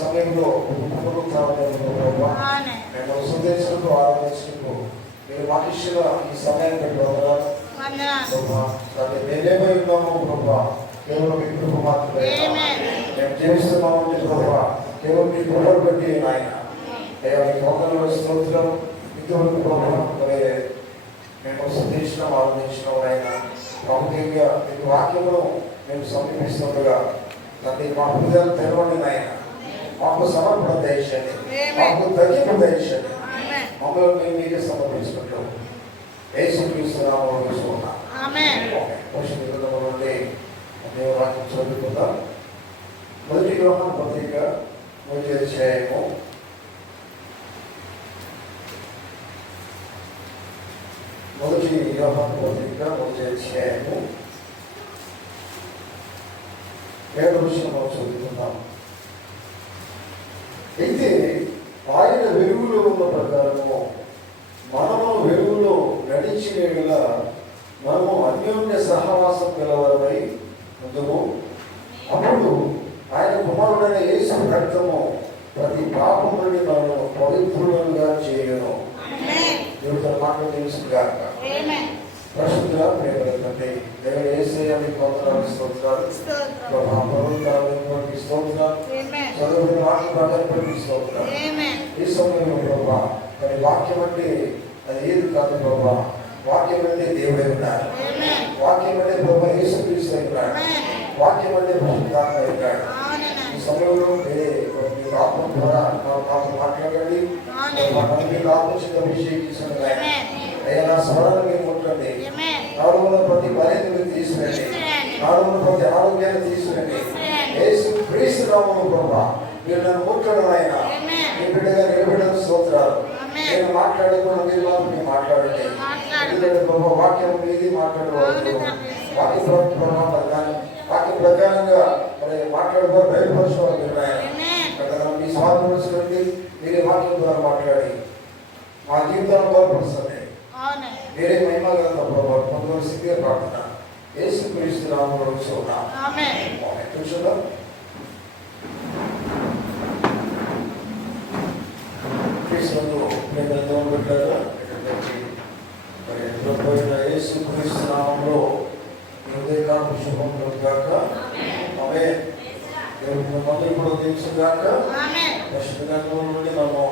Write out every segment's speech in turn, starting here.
సమయంలో సందేశంతో ఆరాధించుకుంటూ మీరు మనుషుల ఈ సమయాన్ని మేమేమై ఉన్నాము ప్రభా కేవలం మీ కృప మాత్రమే. మేము జీవిస్తున్నాము ప్రభా కేవలం మీ కృపను బట్టి ఆయన అయ్యా మీ వందల స్తోత్రం ఇంతవరకు ప్రభా మేము సందేశం ఆరాధించినాం ఆయన ప్రాముఖ్యంగా మీకు వాక్యమును మేము సమీపిస్తుండగా తండ్రి మా హృదయాలు తెరవండి ఆయన మాకు సమర్పణ దయచేయండి మాకు తగ్గింపు దయచేయండి మమ్మల్ని మేము మీకే సమర్పించుకుంటాం యేసుక్రీస్తు నామములో వేసుకున్నాం దేవుని వాక్యం చదువుకుందాం. మొదటి యోహాను పత్రిక 1వ అధ్యాయము మొదటి యోహాను పత్రిక 1వ అధ్యాయము 7వ వచనం చదువుకుందాం. అయితే ఆయన వెలుగులో ఉన్న ప్రకారము మనము వెలుగులో నడిచిన మనము అన్యోన్య సహవాసం గలవారమై ముందుము. అప్పుడు ఆయన కుమారుడైన యేసు రక్తము ప్రతి పాపం నుండి మనము పవిత్రులుగా చేయను. దేవుడితో మాటలు తెలుసుగా పరిశుద్ధ ప్రేమలంటే దేవుడు యేసయ్య మీకు వందనాలు స్తోత్రాలు ప్రభుత్వానికి స్తోత్రాలు చదువుకున్న వాక్య ప్రకారం స్తోత్రాలు. ఈ సమయంలో ప్రభా మరి వాక్యం అంటే అది ఏది కాదు ప్రభా, వాక్యం అంటే దేవుడే ఉన్నాడు, వాక్యం అంటే ప్రభా యేసుక్రీస్తు ఉన్నాడు, వాక్యం అంటే పరిశుద్ధాత్మ ఉన్నాడు. ఈ సమయంలో మీరు ఆత్మ ద్వారా మాకు మాట్లాడండి, మీకు ఆలోచన అభిషేకించండి అయ్యా. నా స్మరణ మీరు ముట్టండి, నాలుగులో ప్రతి బలహీనతను తీసుకురండి, నాలుగులో ప్రతి ఆరోగ్యాన్ని తీసుకురండి. యేసుక్రీస్తు నామములో ప్రభా మీరు నన్ను ముట్టడం ఆయన మీ బిడ్డగా నిలబెట్టడం స్తోత్రాలు. నేను మాట్లాడకుండా మీరు మాత్రమే మాట్లాడండి. ఎందుకంటే ప్రభా వాక్యం మీది మాట్లాడేవాడు వాక్య ప్రకారంగా మరి మాట్లాడేవారు బయలుపరచుకోవాలి ఉన్నాయని మీ స్వాతంత్రం మీరే వాక్యం ద్వారా మాట్లాడి మా జీవితాలను బలపరుస్తుంది. వేరే మహిమగలంత ప్రభావ పొందవలసిందిగా ప్రార్థన యేసుక్రీస్తు నామములో ఉన్నాం. చూసుకుందాం. యేసుక్రీస్తు నామములో హృదయకాంక్ష శుభం కలుగుగాక. ఆమేన్. దేవుని మందులు కూడా దీవించుగాక. పరిశుద్ధ గ్రంథం నుండి మనము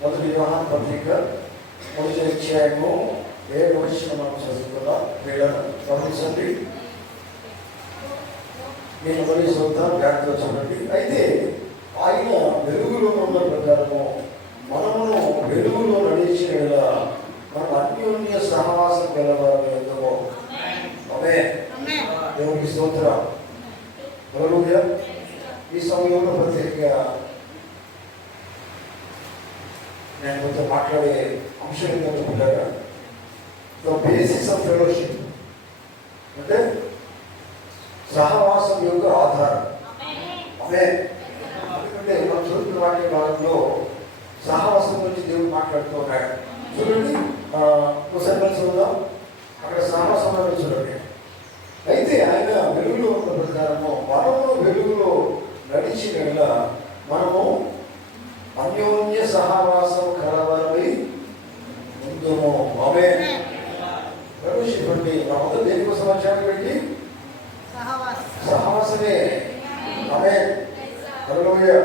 మొదటి యోహాను పత్రిక 1వ అధ్యాయము 7వ వచనం మనం చదువుకుందాం. వీళ్ళను గమనించండి, నేను మళ్ళీ చూద్దాం, బ్యాగ్లో చూడండి. అయితే ఆయన వెలుగులో ఉన్న ప్రకారము మనమును వెలుగులో నడిచిన మనం అన్యోన్య సహవాసం గలవారు ఎందుకో. ఆమేన్. దేవునికి స్తోత్రం. హల్లెలూయా. ఈ సమయంలో ప్రత్యేకంగా నేను కొంచెం మాట్లాడే అంశం ఏంటంటే పిల్లగా ద బేసిస్ ఆఫ్ ఫెలోషిప్ అంటే సహవాసం యొక్క ఆధారం. ఆమేన్. ఎందుకంటే మనం చదువుతున్న వాటి భాగంలో సహవాసం గురించి దేవుడు మాట్లాడుతూ ఉన్నాడు. చూడండి, ఒకసారి చూద్దాం. అక్కడ సహవాసం చూడండి. అయితే ఆయన వెలుగులో ఉన్న ప్రకారము మనము వెలుగులో నడిచిన మనము అన్యోన్య సహవాసం కలవారమై ముందుము. ఆమేన్. ప్రవేశించండి. మా మొదలు దేనికోసం వచ్చాము పెట్టి సహవాసమే. ఆమేన్. హల్లెలూయా.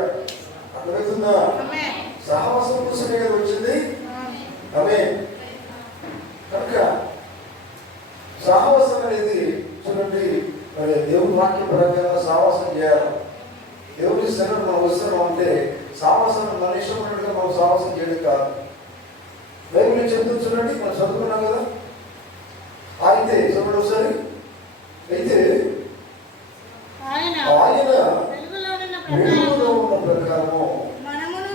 అర్థమవుతుందా? సహవాసం కోసమే కదా వచ్చింది. ఆమేన్. కనుక సహవాసం అనేది చూడండి, మరి దేవుని వాక్య పరంగా సహవాసం చేయాలి. దేవుని స్థలం మనం వస్తున్నాం అంటే సహవాసం మన ఇష్టం ఉన్నట్టుగా మనం సహవాసం చేయడం కాదు. బైబిల్ చెప్తుంది చూడండి, మనం చదువుకున్నాం కదా. అయితే చూడండి ఒకసారి. అయితే ఆయన వెలుగులో ఉన్న ప్రకారము మనమును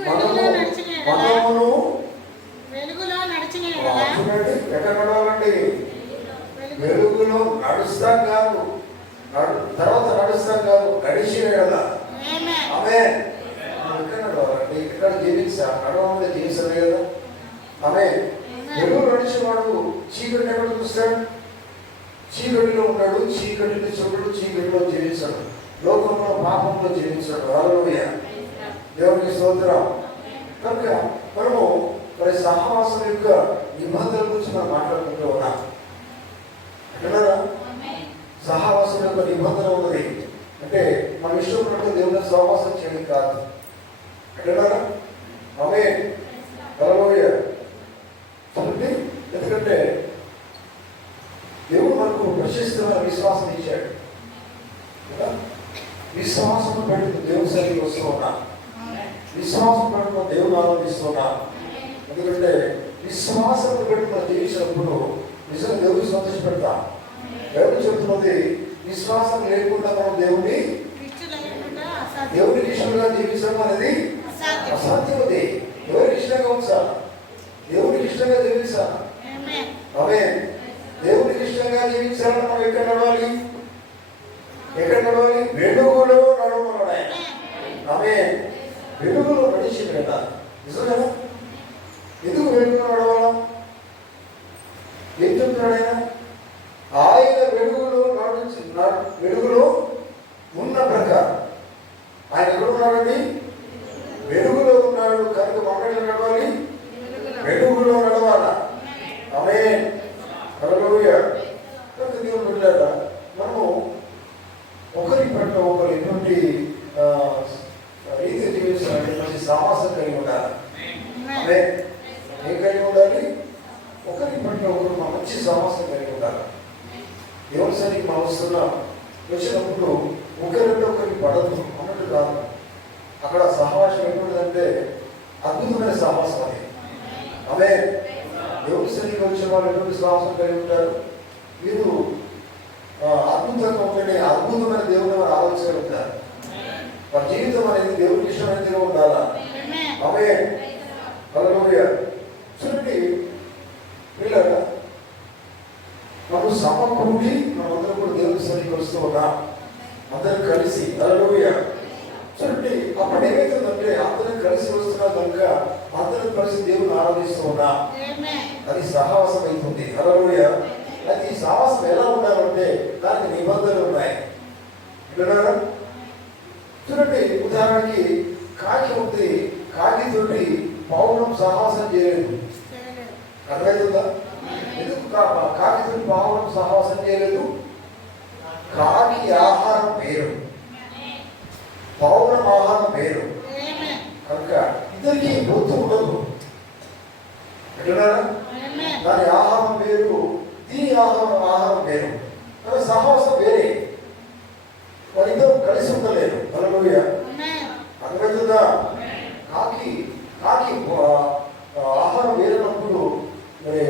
చూడండి. ఎక్కడ నడవాలండి? వెలుగులో నడుస్తాం కాదు, తర్వాత నడుస్తాం కాదు, నడిచిన కదా. ఆమేన్. ఎక్కడ నడవాలండి? ఎక్కడ జీవించా నడవాలంటే జీవించలే కదా. ఆమేన్. వెలుగు నడిచిన వాడు చీకటిని ఎక్కడ చూస్తాడు? చీకటిలో ఉన్నాడు, చీకటిని చూడడు, చీకటిలో జీవించడు, లోకంలో పాపంలో జీవించడు. హల్లెలూయా, దేవునికి స్తోత్రం. కనుక మనము మరి సహవాసం యొక్క నిబంధనల గురించి మనం మాట్లాడుకుంటూ ఉన్నాం. అంటున్నారా? సహవాసం యొక్క నిబంధన ఉన్నది అంటే మన ఇష్టం ఉన్నట్టు దేవుని సహవాసం చేయడం కాదు. అంటున్నారా? ఆమేన్, హల్లెలూయా. చూడండి, ఎందుకంటే దేవుడు మనకు ప్రశస్తమైన విశ్వాసం ఇచ్చాడు కదా. విశ్వాసం పెడుతూ దేవుని సన్నిధికి వస్తూ ఉన్నా, విశ్వాసం పెడుతూ దేవుని ఆనందిస్తున్నా. ఎందుకంటే విశ్వాసం పెడుతూ జీవించినప్పుడు నిజంగా దేవుడిని సంతోషపెడతాం. దేవుడు చెబుతున్నది, విశ్వాసం లేకుండా మనం దేవునికి ఇష్టంగా జీవించడం అనేది అసాధ్యమది. ఎవరికి ఇష్టంగా ఉంచాలి? దేవునికి ఇష్టంగా జీవించాలి. ఆమేన్. దేవునికి ఇష్టంగా జీవించాలని మనం ఎక్కడ నడవాలి? ఎక్కడ నడవాలి? వెలుగులో నడవమన్నాడు ఆయన. ఆమేన్. వెలుగులో నడిచి వెళ్ళాలి. నిజమేనా? ఎందుకు వెలుగులో నడవాలా? ఏం చెప్తున్నాడు ఆయన? ఆయన వెలుగులో వెలుగులో ఉన్న ప్రకారం ఆయన ఎక్కడ ఉన్నాడండి? వెలుగులో ఉన్నాడు కనుక మనం నడవాలి, వెలుగులో నడవాలా. ఆమేన్, హల్లెలూయా. కనుక దేవుడు బిడ్డలారా, మనము ఒకరి పట్ల ఒకరు ఎటువంటి రీతి జీవించాలంటే మంచి సమాసం కలిగి ఉండాలి. ఆమేన్. ఏం కలిగి ఉండాలి? ఒకరి పట్ల ఒకరు మంచి సమాసం కలిగి ఉండాలి. దేవుని సన్నిధికి మనం వచ్చినప్పుడు ఒకరితో ఒకరికి పడదు అన్నట్టు కాదు. అక్కడ సహవాసం ఎటువంటిదంటే అద్భుతమైన సహవాసం అది. ఆమేన్. దేవుని సన్నిధికి వచ్చిన వాళ్ళు ఎటువంటి సహవాసం కలిగి ఉంటారు? మీరు అద్భుతంగా ఉంటే అద్భుతమైన దేవుని వారు ఆలోచించగలుగుతారు. వారి జీవితం అనేది దేవునికి ఇష్టమైనదిగా ఉండాలా. ఆమేన్, హల్లెలూయా. చూడండి పిల్లలు, మనం సమకూడి మనందరం కూడా దేవుని సన్నిధికి వస్తూ ఉన్నాం, అందరం కలిసి. హల్లెలూయా. చూడండి, అప్పుడు ఏమవుతుందంటే అందరం కలిసి వస్తున్నాం కనుక అందరం కలిసి దేవుని ఆరాధిస్తూ ఉన్నాం. అది సహవాసం అవుతుంది. హల్లెలూయా. అయితే ఈ సహవాసం ఎలా ఉండాలంటే దానికి నిబంధనలు ఉన్నాయి. విన్నారా? చూడండి, ఉదాహరణకి కాకి ఉంది, కాకితోటి పౌరం సహవాసం చేయలేదు. అర్థమవుతుందా? ఎందుకు కాకితోటి పౌరం సహవాసం చేయలేదు? కాకి ఆహారం వేరు, పౌరం ఆహారం వేరు కనుక ఇద్దరికి పొత్తు ఉండదు. విన్నారా? దాని ఆహారం వేరు, దీని ఆహారం వేరు, కానీ సహవాసం వేరే. వాళ్ళిద్దరూ కలిసి ఉండలేరు. హల్లెలూయా. అర్థమవుతుందా? కాకి ఆహారం వేరినప్పుడు, మరి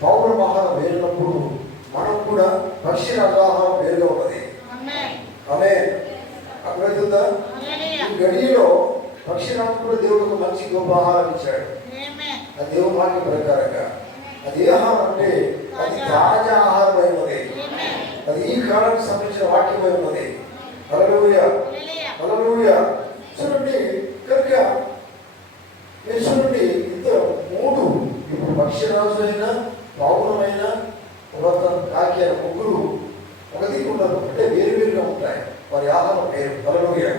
పౌరం ఆహారం వేరినప్పుడు మనం కూడా పక్షి ఆహారం వేరుగా ఉన్నది. ఆమేన్. అర్థమవుతుందా? ఈ గడిలో పక్షి కూడా దేవుడికి మంచి గొప్ప ఆహారం ఇచ్చాడు. అది దేవుని వాక్యం ప్రకారంగా. అది ఏ ఆహారం అంటే అది తాజా ఆహారమై ఉన్నది. అది ఈ కాలానికి సంబంధించిన వాక్యమై ఉన్నది. హల్లెలూయా, హల్లెలూయా. చూడండి, కనుక మీరు చూడండి, ఇంత మూడు, ఇప్పుడు పక్షిరాజు అయినా పౌరమైన కాకి అయిన ముగ్గురు ఒక దిక్కు ఉండదు, అంటే వేరువేరుగా ఉంటాయి. వారి ఆహారం వేరు. హల్లెలూయా.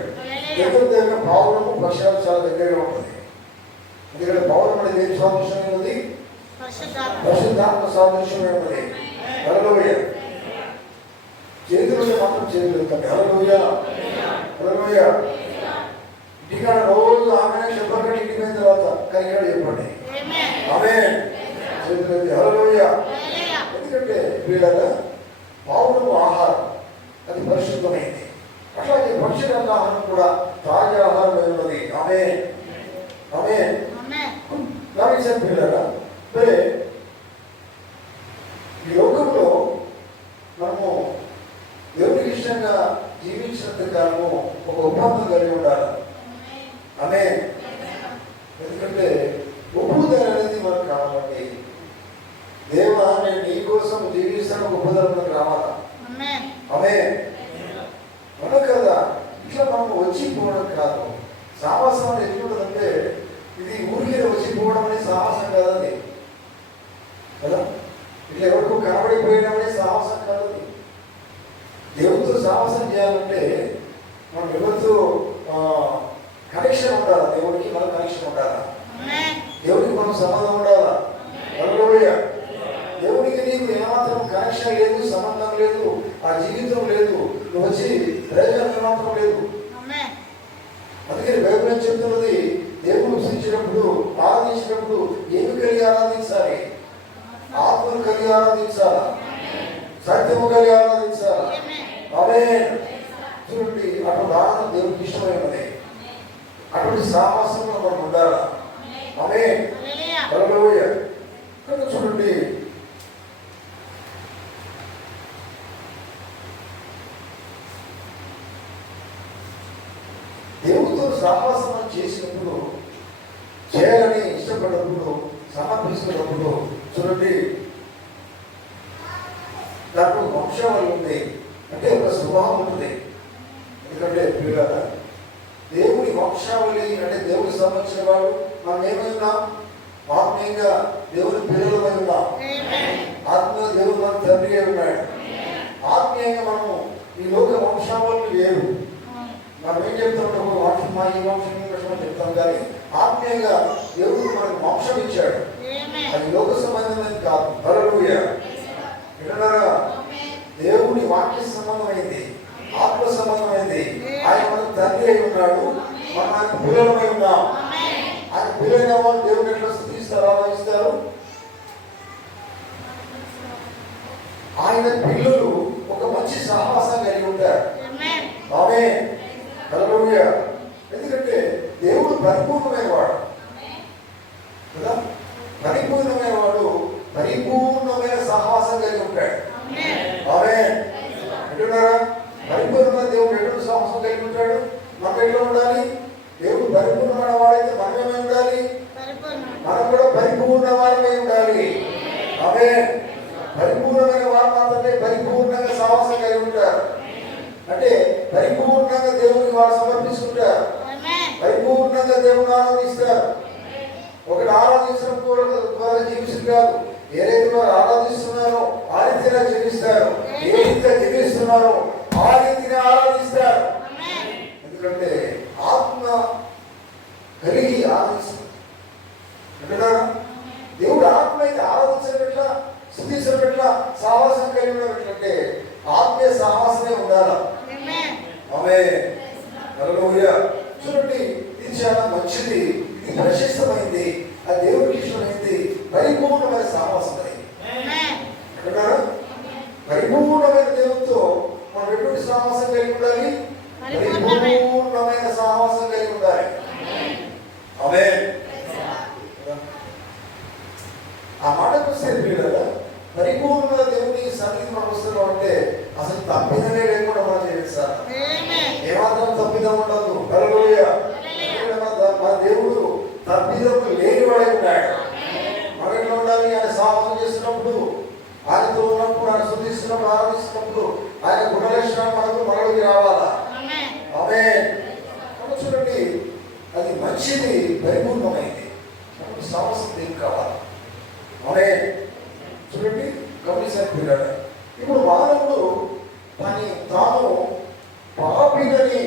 దగ్గర పౌరము పక్షిరాజు చాలా దగ్గరగా ఉంటుంది. ఎందుకంటే పౌరం అనేది దేని సాదృశ్యమే ఉంది? పరిశుద్ధాత్మ సాదృశ్యమే ఉన్నది. హల్లెలూయా. చేతులు మాత్రం చేయగలుగుతాం. హల్లెలూయా, హల్లెలూయా. ఇంటికాడ రోజు ఆమె చెప్పకండి, ఇంటికి పోయిన తర్వాత కైకాడ చెప్పండి. ఆమేన్. చేతులు. హల్లెలూయా. ఎందుకంటే వీళ్ళ పౌరము ఆహారం అది పరిశుద్ధమైంది. అట్లాగే పక్షుల ఆహారం కూడా తాజా ఆహారం ఉన్నది. ఆమేన్, ఆమేన్. గమనించారు పిల్లరా? సరే, ఈ లోకంలో మనము దేవునికి ఇష్టంగా జీవించినంత కాలము ఒక ఒప్పందం కలిగి ఉండాలి. ఆమేన్. ఎందుకంటే ఒప్పుదల అనేది మనకు కావాలండి. దేవా, నేను నీ కోసం జీవిస్తాను, ఒప్పుదల మనకు రావాలా. ఆమేన్. మనం కదా ఇట్లా మనం వచ్చిపోవడం కాదు. సాహసం అనేది ఎట్లుంటుందంటే ఇది ఊరికే వచ్చిపోవడం అనేది సాహసం కాదండి కదా. ఇట్లా ఎవరికో కనబడిపోయినప్పుడే సాహసం కాదు. దేవుడితో సాహసం చేయాలంటే మనం ఎవరితో కనెక్షన్ ఉండాలా, దేవుడికి మన కనెక్షన్ ఉండాలా, దేవుడికి మనం సంబంధం ఉండాలా. దేవుడికి నీకు ఏమాత్రం కనెక్షన్ లేదు, సంబంధం లేదు, ఆ జీవితం లేదు, నువ్వు వచ్చి ప్రయోజనం ఏమాత్రం లేదు. అందుకని బైబిల్ ఏం చెప్తున్నది, దేవుడు సృష్టించినప్పుడు ఆరాధించినప్పుడు ఏమి కలిగి ఆరాధించాలి? ఆత్మను కలిగి ఆరాధించాలా, సత్యము కలిగి ఆరాధించాలా. ఆమేన్. చూడండి, అటువంటి ఆనందం దేవుడికి ఇష్టమైనది. అటువంటి సాహసంలో మనం ఉండాలా. ఆమేన్. హల్లెలూయా. చూడండి, దేవుడితో సహవాసం చేసినప్పుడు, చేయాలని ఇష్టపడినప్పుడు, సమర్పిస్తున్నప్పుడు చూడండి, దాంట్లో వంశావళి ఉంది, అంటే ఒక స్వభావం ఉంటుంది. ఎందుకంటే పిల్లల దేవుడి వంశావళి అంటే దేవుడికి సంబంధించిన వాడు మనం ఏమై ఉన్నాం? ఆత్మీయంగా దేవుడి పిల్లలమై ఉన్నాం. ఆత్మీయంగా దేవుడు మన తండ్రి అయి ఉన్నాడు. ఆత్మీయంగా మనము ఈ లోక వంశావళి లేవు. మనం ఏం చెప్తాం? ఒక వంశం, మా ఈ వంశం ఈ వంశం అని చెప్తాం, కానీ ఆత్మీయంగా దేవుడు మనకు వంశం ఇచ్చాడు. అది లోక సంబంధమైనది కాదు. హల్లెలూయా. విన్నారా? దేవుడి వాక్య సంబంధమైంది, ఆత్మ సంబంధమైంది. ఆయన మన తండ్రి అయి ఉన్నాడు, మనం ఆయన పిల్లలమై ఉన్నాం. ఆయన పిల్లలైన వాళ్ళు దేవుడిని ఎట్లా స్తుతిస్తారు, ఆరాధిస్తారు? ఆయన పిల్లలు ఒక మంచి సహవాసం కలిగి ఉంటారు. ఆమేన్. హల్లెలూయా. ఎందుకంటే దేవుడు పరిపూర్ణమైన వాడు కదా. పరిపూర్ణమైన వాడు పరిపూర్ణమైన సహవాసం కలిగి ఉంటాడు. ఆమేన్. అంటున్నారా? పరిపూర్ణమైన దేవుడు ఎటువంటి సహవాసం కలిగి ఉంటాడు? మనం ఎట్లా ఉండాలి? దేవుడు పరిపూర్ణమైన వాడైతే మనం ఏమై ఉండాలి? మనం కూడా పరిపూర్ణ వారమై ఉండాలి. ఆమేన్. పరిపూర్ణమైన వారు మాత్రమే పరిపూర్ణంగా సహవాసం కలిగి ఉంటారు. అంటే పరిపూర్ణంగా దేవుడికి వారు సమర్పించుకుంటారు, పరిపూర్ణంగా దేవుని ఆరాధిస్తారు. ఒకటి ఆరాధించడం కూడా జీవిస్తుంది కాదు, ఏ రీతి వారు ఆరాధిస్తున్నారో ఆ రీతిగా జీవిస్తారు, ఏ రీతిగా జీవిస్తున్నారో ఆ రీతిగా ఆరాధిస్తారు. ఎందుకంటే ఆత్మ కలిగి ఆరాధిస్తారు. అంటున్నారా? దేవుడు ఆత్మ అయితే ఆరాధించడం ఎట్లా, స్తుతించడం ఎట్లా, సహవాసం కలిగి ఉండడం ఎట్లంటే ఆత్మీయ సహవాసమే ఉండాలి. ఆమేన్. హల్లెలూయా. చూడండి, ఇది చాలా మంచిది, ఇది ప్రశస్తమైంది, అది దేవుడికి ఇష్టమైంది, పరిపూర్ణమైన సహవాసం. అది అంటున్నారా? పరిపూర్ణమైన దేవుడితో మనం ఎటువంటి సహవాసం కలిగి ఉండాలి? పరిపూర్ణమైన సహవాసం కలిగి ఉండాలి. ఆమేన్. ఆ మాటకు వస్తే కదా, పరిపూర్ణ దేవుని సన్నిధి మనం వస్తున్నాం అంటే అసలు తప్పిదమే లేకుండా మనం చేస్తాం. ఏమాత్రం తప్పిదం ఉండదు. హల్లెలూయా. మన దేవుడు తప్పిదం లేనివాడే ఉన్నాడు. మనం ఎట్లా ఉండాలి? ఆయన సహవాసం చేస్తున్నప్పుడు, ఆయనతో ఉన్నప్పుడు, ఆయన స్తుతిస్తున్నప్పుడు, ఆరాధిస్తున్నప్పుడు ఆయన గుణలక్షణాలు మనలోకి రావాలా. ఆమేన్. చూడండి, అది మంచిది, పరిపూర్ణమైంది. మనకు సహవాసం దేనికి కావాలి? ఆమేన్. చూడండి, గమనించాలి పిల్లలు. ఇప్పుడు మానవుడు తాను పాపినని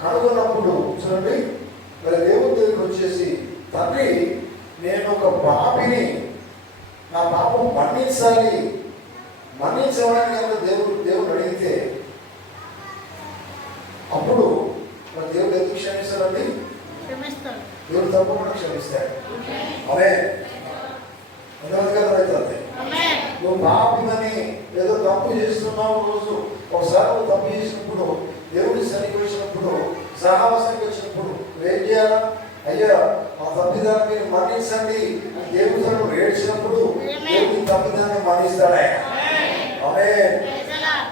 కనుగొన్నప్పుడు చూడండి, మరి దేవుడి దగ్గరికి వచ్చేసి, తండ్రి నేను ఒక పాపిని, నా పాపం మన్నించాలి, మన్నించడానికి కనుక దేవుడు అడిగితే అప్పుడు మన దేవుడు ఎందుకు క్షమిస్తాడండి? దేవుడు తప్పకుండా క్షమిస్తాడు. ఆమేన్. అర్థమవుతుంది. నువ్వు పాపిమని ఏదో తప్పు చేస్తున్నావు, రోజు ఒకసారి నువ్వు తప్పు చేసినప్పుడు, దేవుడి సన్నిధికి వచ్చినప్పుడు, సహవాసానికి వచ్చినప్పుడు ఏం చేయాలా? అయ్యా, ఆ తప్పిదాన్ని మీరు మన్నించండి, దేవుడి తను ఏడ్చినప్పుడు దేవుడి తప్పిదాన్ని మన్నిస్తాడు ఆయన. ఆమేన్.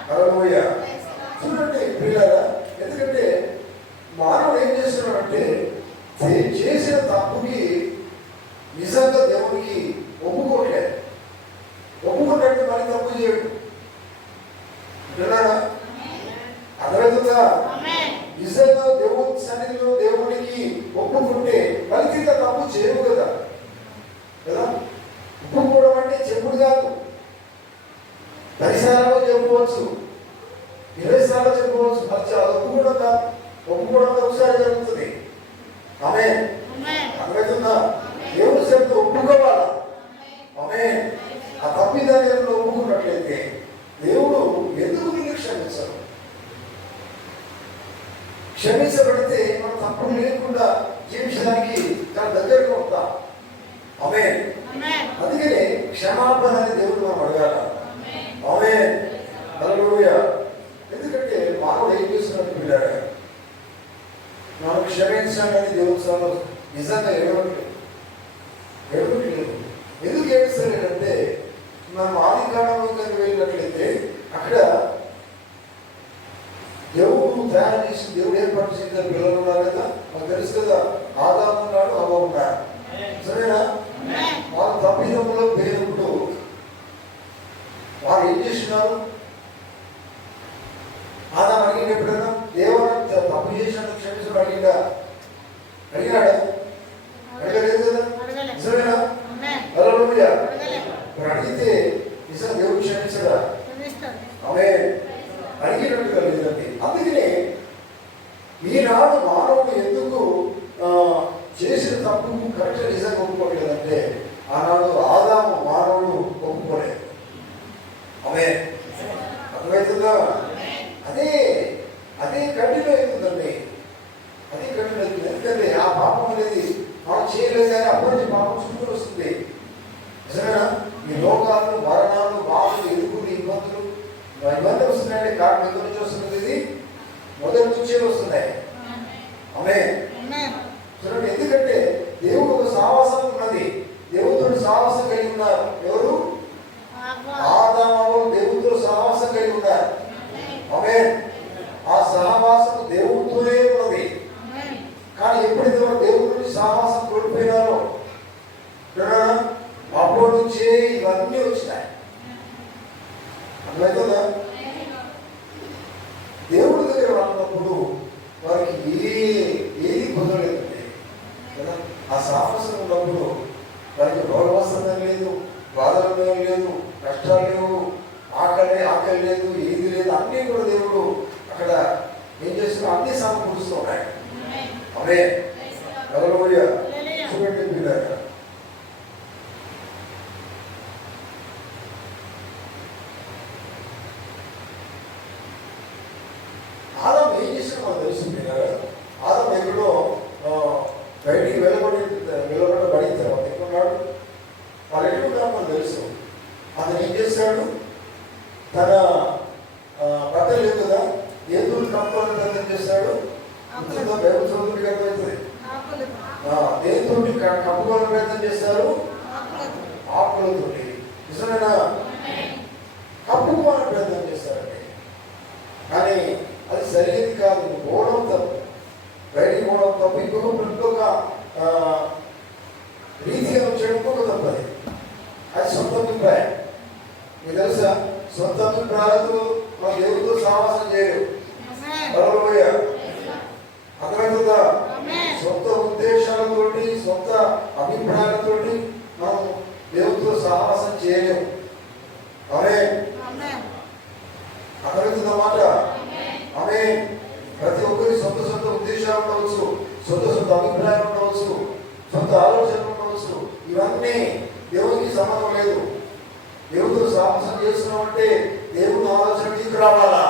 హల్లెలూయా. చూడండి పిల్లరా, ఎందుకంటే మానవుడు ఏం చేస్తున్నాడంటే చేసిన తప్పుకి నిజంగా దేవుడికి ఒప్పుకోవట్లేదు. ఒప్పుకున్నట్టు మరి తప్పు చేయడు. అర్థమవుతుందా? నిజంగా దేవుడి సన్నిధిలో దేవుడికి ఒప్పుకుంటే మళ్ళీ తప్పు చేయవు కదా. ఒప్పుకోవడం అంటే చెప్పుడు కాదు. 10 సార్లు చెప్పుకోవచ్చు, 20 సార్లు చెప్పుకోవచ్చు. మరి ఒప్పుకోవడం ఒకసారి జరుగుతుంది. ఆమేన్. అర్థమవుతుందా? దేవుని సరిగ్గా ఒప్పుకోవాలా. ఆమేన్. ఆ తప్పిదాన్ని ఒప్పుకున్నట్లయితే దేవుడు ఎందుకు నిన్ను క్షమించరు? క్షమించబడితే మనం తప్పులు లేకుండా జీవించడానికి చాలా దగ్గరగా ఉంటాం. ఆమేన్. అందుకనే క్షమాపణ అని దేవుడు మనం అడగాల. ఆమేన్. హల్లెలూయా. ఎందుకంటే మానవుడు ఏం చేస్తున్నట్టు పిల్లాడు, మనం క్షమించాలని దేవుడు చాలా నిజంగా ఏడవట్లేదు. ఎందుకు ఏడుస్తాడంటే మనం ఆది కాలంలోకి వెళ్ళినట్లయితే అక్కడ దేవుడు తయారు చేసి దేవుడు ఏర్పాటు చేసిన పిల్లలు ఉన్నారు కదా, మాకు తెలుసు కదా. ఆదాము ఉన్నాడు, అవ్వ ఉన్నారు. సరేనా? వాళ్ళు తప్పిదములో పోయినప్పుడు వారు ఏం చేస్తున్నారు? ఆదాము అడిగిన ఎప్పుడైనా దేవుడు తప్పు చేసినట్టు క్షమించడం అడిగాడా? అడగలేదు కదా. సరేనా? హల్లెలూయా. మరి అడిగితే నిజంగా దేవుడు క్షమించడా? ఆమేన్. అడిగినట్టుగా లేదండి. అందుకనే ఈనాడు మానవుడు ఎందుకు చేసిన తప్పు కరెక్ట్ నిజంగా ఒప్పుకోలేదంటే ఆనాడు ఆదాము మానవుడు ఒప్పుకోలేదు. ఆమేన్. అర్థమవుతుందా? అదే కంటిన్యూ అవుతుందండి. అదే కంటిన్యూ అవుతుంది. ఎందుకంటే ఆ పాపం అనేది మనం చేయలేదు కానీ అప్పటి నుంచి పాపం చుట్టూ వస్తుంది. నిజమేనా? ఈ లోకాలు, మరణాలు, బాధలు, ఎదుగులు, ఇబ్బందులు వస్తున్నాయంటే కారణం ఎక్కడి నుంచి వస్తున్నది? ఇది మొదటి నుంచే వస్తున్నాయి. ఆమేన్. చూడండి, ఎందుకంటే దేవుడు ఒక సావాసం ఉన్నది. దేవుడితో సావాసం కలిగి ఉన్నారు. ఎవరు? ఆదాము దేవుడితో సావాసం కలిగి ఉన్నారు. ఆమేన్. ఆ సహవాసం దేవుడితోనే ఉన్నది. కానీ ఎప్పుడైతే వారు దేవుడి నుంచి సహవాసం కోల్పోయినారో అప్పటి నుంచే ఇవన్నీ వచ్చినాయి. అర్థమవుతుందా? దేవుడి దగ్గర రానప్పుడు వారికి ఏది కుదరలేదండి కదా. ఆ సాహసం ఉన్నప్పుడు వారికి రోగవసరం లేదు, బాధలు లేదు, కష్టాలు లేవు, ఆకలి లేదు, ఏది లేదు. అన్నీ కూడా దేవుడు అక్కడ ఏం చేస్తున్నా అన్ని సమకూరుస్తూ ఉన్నాయి. ఆమేన్. హల్లెలూయా. చూడండి పిల్లలు, ఆదాం ఏం చేసినా మనకు తెలుస్తుంది కదా. ఆదాం ఎక్కడో బయటికి వెళ్ళబడిన తర్వాత ఎక్కడున్నాడు? వాళ్ళు ఎక్కడున్నారో మనకు తెలుసు. అతను ఏం చేశాడు? తన బట్టలు లేవు కదా, ఏదులు కప్పుకోవాలని ప్రయత్నం చేశాడు. బైబిల్ చదువుతుంది అర్థమవుతుంది. దేనితోటి కప్పుకోవాలని ప్రయత్నం చేశారు? ఆకులతోటి. నిజమేనా? కప్పుకోవాలని ప్రయత్నం చేశారండి. కానీ అది సరైనది కాదు. పోవడం తప్పు, బయటికి పోవడం తప్పు. ఇంకొక రీతిగా వచ్చేయడం ఇంకొక తప్పది. అది సొంత అభిప్రాయం. మీకు తెలుసా? సొంత అభిప్రాయాలతో మన దేవుడితో సహవాసం చేయరు. హల్లెలూయా. అర్థమవుతుందా? సొంత ఉద్దేశాలతోటి, సొంత అభిప్రాయాలతోటి మనం దేవుడితో సహవాసం చేయలేము. ఆమేన్. అర్థమవుతుందా మాట? ఆమేన్. ప్రతి ఒక్కరి సొంత ఉద్దేశాలు ఉండవచ్చు, సొంత అభిప్రాయాలు ఉండవచ్చు, సొంత ఆలోచనలు ఉండవచ్చు. ఇవన్నీ దేవుడికి సంబంధం లేదు. దేవుడితో సహవాసం చేస్తున్నామంటే దేవుని ఆలోచన నీకు రావాలా?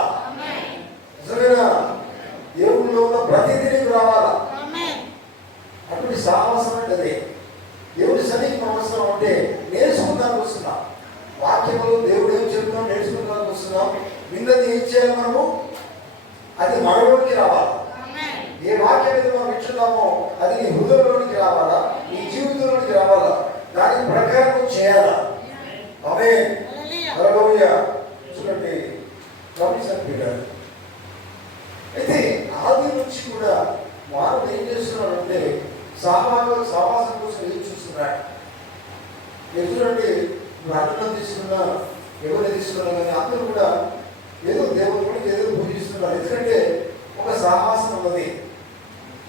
నిజమేనా? దేవుడిలో ఉన్న ప్రతిదీ నీకు రావాలా? అటువంటి సహవాసం అంటే అదే. దేవుడి సన్నిధికి మనం వస్తున్నాం అంటే నేర్చుకుందానికి వస్తున్నాం. వాక్యములు దేవుడు ఏం చెప్తున్నాం నేర్చుకుందానికి వస్తున్నాం. విన్నది ఏం చేయాలి? మనము అది మనలోనికి రావాలి. ఏ వాక్యం మీద మనం వింటున్నామో అది నీ హృదయంలోనికి రావాలా, నీ జీవితంలోనికి రావాలా, దాని ప్రకారం చేయాలా. ఆమేన్. హల్లెలూయా. చూడండి, గమనించారు. అయితే ఆది నుంచి కూడా మానవుడు ఏం చేస్తున్నాడంటే సహవాసం కోసం ఏం చూస్తున్నాడు? మీరు చూడండి, అన్నం తీసుకున్నా, ఎవరిని తీసుకున్నా కానీ అందరూ కూడా ఏదో దేవుడు కూడా ఏదో పూజిస్తున్నారు. ఎందుకంటే ఒక సహవాసం ఉన్నది.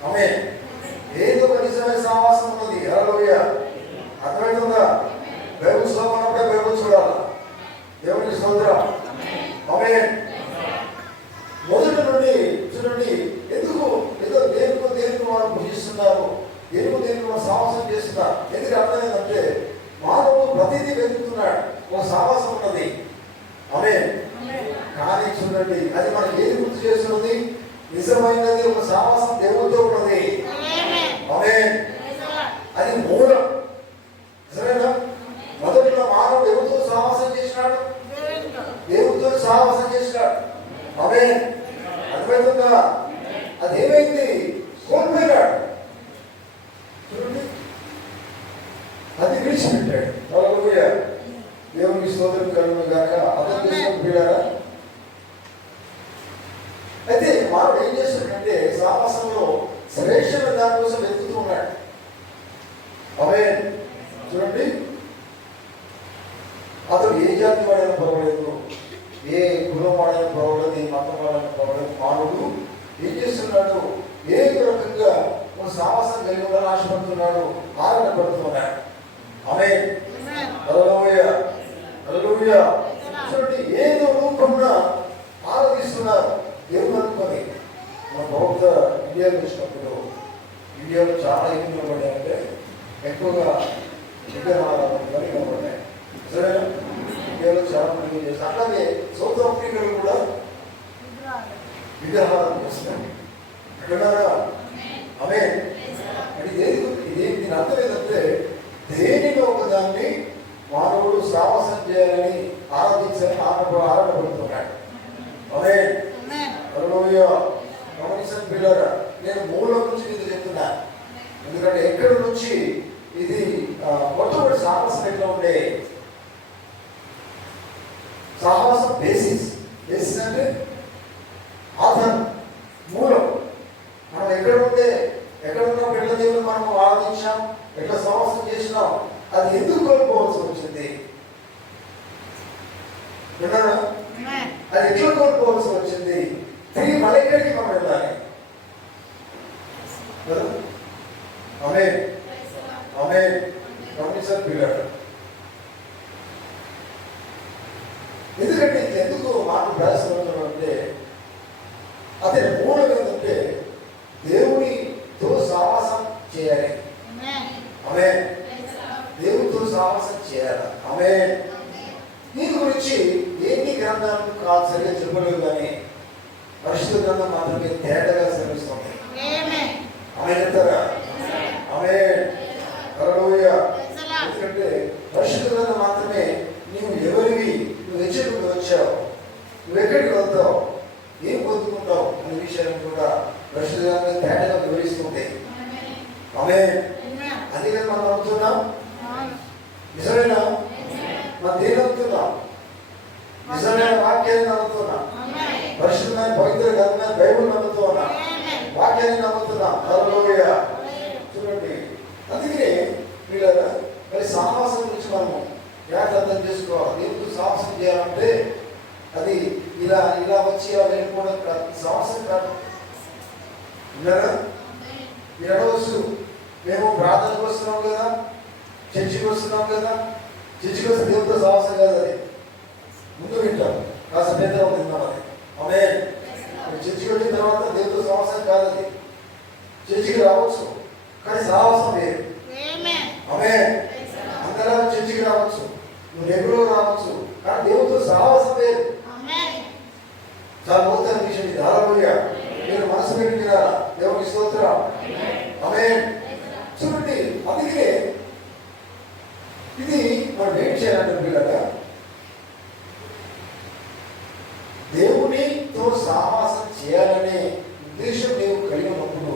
ఆమేన్. ఏదో ఒక నిజమైన సహవాసం ఉన్నది. హల్లెలూయా. అర్థమవుతుందా? బైబిల్ చదవనప్పుడే బైబిల్ చూడాలా, దేవుని స్తోత్రం. ఆమేన్. మొదటి నుండి చూడండి, ఎందుకు ఏదో దేనికి వారు భుజిస్తున్నారు, దేనికి వారు సాహసం చేస్తున్నారు. ఎందుకు అర్థమైందంటే మానవుడు ప్రతిదీ వెతుకుతున్నాడు, ఒక సాహసం ఉన్నది. ఆమేన్. కానీ చూడండి, అది మనకి ఏది గుర్తు చేస్తున్నది? నిజమైనది ఒక సాహసం దేవుడితో ఉన్నది. ఆమేన్. అది మూలం. సరేనా? మొదటిలో మానవుడు ఎవరితో సాహసం చేసినాడు? దేవుడితో సాహసం చేసినాడు. ఆమేన్. అర్థమవుతుందా? అదేమైంది? కోల్పోయాడు. చూడండి, అది విడిచిపెట్టాడు. హల్లెలూయా. దేవునికి స్తోత్రం కలుగును గాక. అర్థం చేసుకుంటున్నారా? అయితే మానవుడు ఏం చేస్తాడంటే సాహసంలో శ్రేష్టమైన దానికోసం వెతుకుతూ ఉన్నాడు. ఆమేన్. చూడండి, అతడు ఏ జాతి వాడైనా పర్వాలేదు, ఏ కులం వాడైనా పర్వాలేదు, ఏ మతం వాడైనా పర్వాలేదు, మానవుడు ఏం చేస్తున్నాడు? ఏదో రకంగా ఒక సాహసం కలిగి ఉండాలని ఆశపడుతున్నాడు, ఆరాధన పడుతున్నాడు. ఆమేన్. హల్లెలూయా. హల్లెలూయా. చూడండి, ఏదో రూపంలో ఆరాధిస్తున్నారు దేవుడు అనుకొని. మన బౌద్ధ ఇండియాలో వచ్చినప్పుడు ఇండియాలో చాలా ఏమి నిలబడ్డాయంటే ఎక్కువగా విగ్రహారాధన నిలబడ్డాయి. సరేనా? ఇండియాలో చాలా మంది చేస్తారు. అట్లాగే సౌత్ ఆఫ్రికాలో కూడా విగ్రహారాధన చేస్తున్నారు. అక్కడారా? ఆమేన్. అది దీని అర్థం ఏంటంటే దేనిలో ఒక దాన్ని మానవుడు సాహసం చేయాలని ఆరాధించాలని ఆరాటపడుతున్నాడు. ఆమేన్. హల్లెలూయా. గమనించండి పిల్లరా, నేను మూలం నుంచి ఇది చెప్తున్నాను. ఎందుకంటే ఎక్కడి నుంచి ఇది మొట్టమొదటి సాహసం ఎట్లా ఉండే? సాహసం బేసిస్ అంటే ఆధారం, మూలం. మనం ఎక్కడ ఉన్నాం, ఎట్లా దేవుని మనం ఆరాధించాం, ఎట్లా సాహసం చేసినాం, అది ఎందుకు కోల్పోవాల్సి వచ్చింది? విన్నారా? అది ఎట్లా కోల్పోవాల్సి వచ్చింది? తిరిగి మళ్ళీ ఎక్కడికి మనం వెళ్ళాలి? ఆమేన్. ఆమేన్. గమనించాలి పిల్లలు. ఎందుకంటే ఎందుకు మాట ప్రయాసపడుతున్నాడంటే అతని మూలం ఏంటంటే దేవునితో సాహసం చేయాలి. ఆమేన్. దేవునితో సాహసం చేయాలి. ఆమేన్. దీని గురించి ఎన్ని గ్రంథాలు కాదు సరిగా చెప్పలేవు, కానీ పరిశుద్ధ గ్రంథం మాత్రమే తేటగా శ్రమిస్తుంది. ఆమేన్ అంటారా? ఆమేన్. హల్లెలూయా. ఎందుకంటే పరిశుద్ధ గ్రంథం మాత్రమే నీవు ఎవరివి, నువ్వు ఎక్కడికి వచ్చావు, నువ్వు ఎక్కడికి వెళ్తావు, ఏం పొందుకుంటావు అనే విషయాన్ని కూడా పరిశుద్ధ గ్రంథం తేటగా వివరిస్తుంది. ఆమేన్. అదే కదా మనం నమ్ముతున్నాం. నిజమేనా? మనం దేని నమ్ముతున్నాం? నిజమైన వాక్యాన్ని నమ్ముతున్నాం. పరిశుద్ధమైన పవిత్ర గ్రంథమైన బైబిల్ నమ్ముతున్నాం. వాక్యాన్ని నమ్ముతున్నాం. హల్లెలూయా. చూడండి, అందుకనే వీళ్ళరా మరి సాహసం గురించి మనము అర్థం చేసుకోవాలి. దేవుడితో సాహసం చేయాలంటే అది ఇలా వచ్చి ఇలా వెళ్ళిపోవడం కాదు, సాహసం కాదు. విన్నారా? మీరు అడగవచ్చు, మేము ప్రార్థనకు వస్తున్నాం కదా, చర్చికి వస్తున్నాం కదా, చర్చికి వస్తే దేవుడితో సాహసం కాదు. అది ముందు వింటాం, కాస్త పెద్ద తిన్నాం. అది ఆమేన్. చర్చికి వచ్చిన తర్వాత దేవుడితో సాహసం కాదు. అది చర్చికి రావచ్చు, కానీ సాహసం వేరు. ఆమేన్. అందరూ చర్చికి రావచ్చు, నువ్వు రెగ్యులర్ రావచ్చు, కానీ దేవుడితో సాహసం వేరు. చాలా నూతన విషయం ఇది. హల్లెలూయా. మీరు మనసు పెట్టినారా? దేవునికి స్తోత్రం. ఆమేన్. చూడండి, అందుకే ఇది మనం ఏం చేయాలంటే పిల్లగా దేవునితో సాహసం చేయాలనే ఉద్దేశం నీవు కలిగి ఉన్నప్పుడు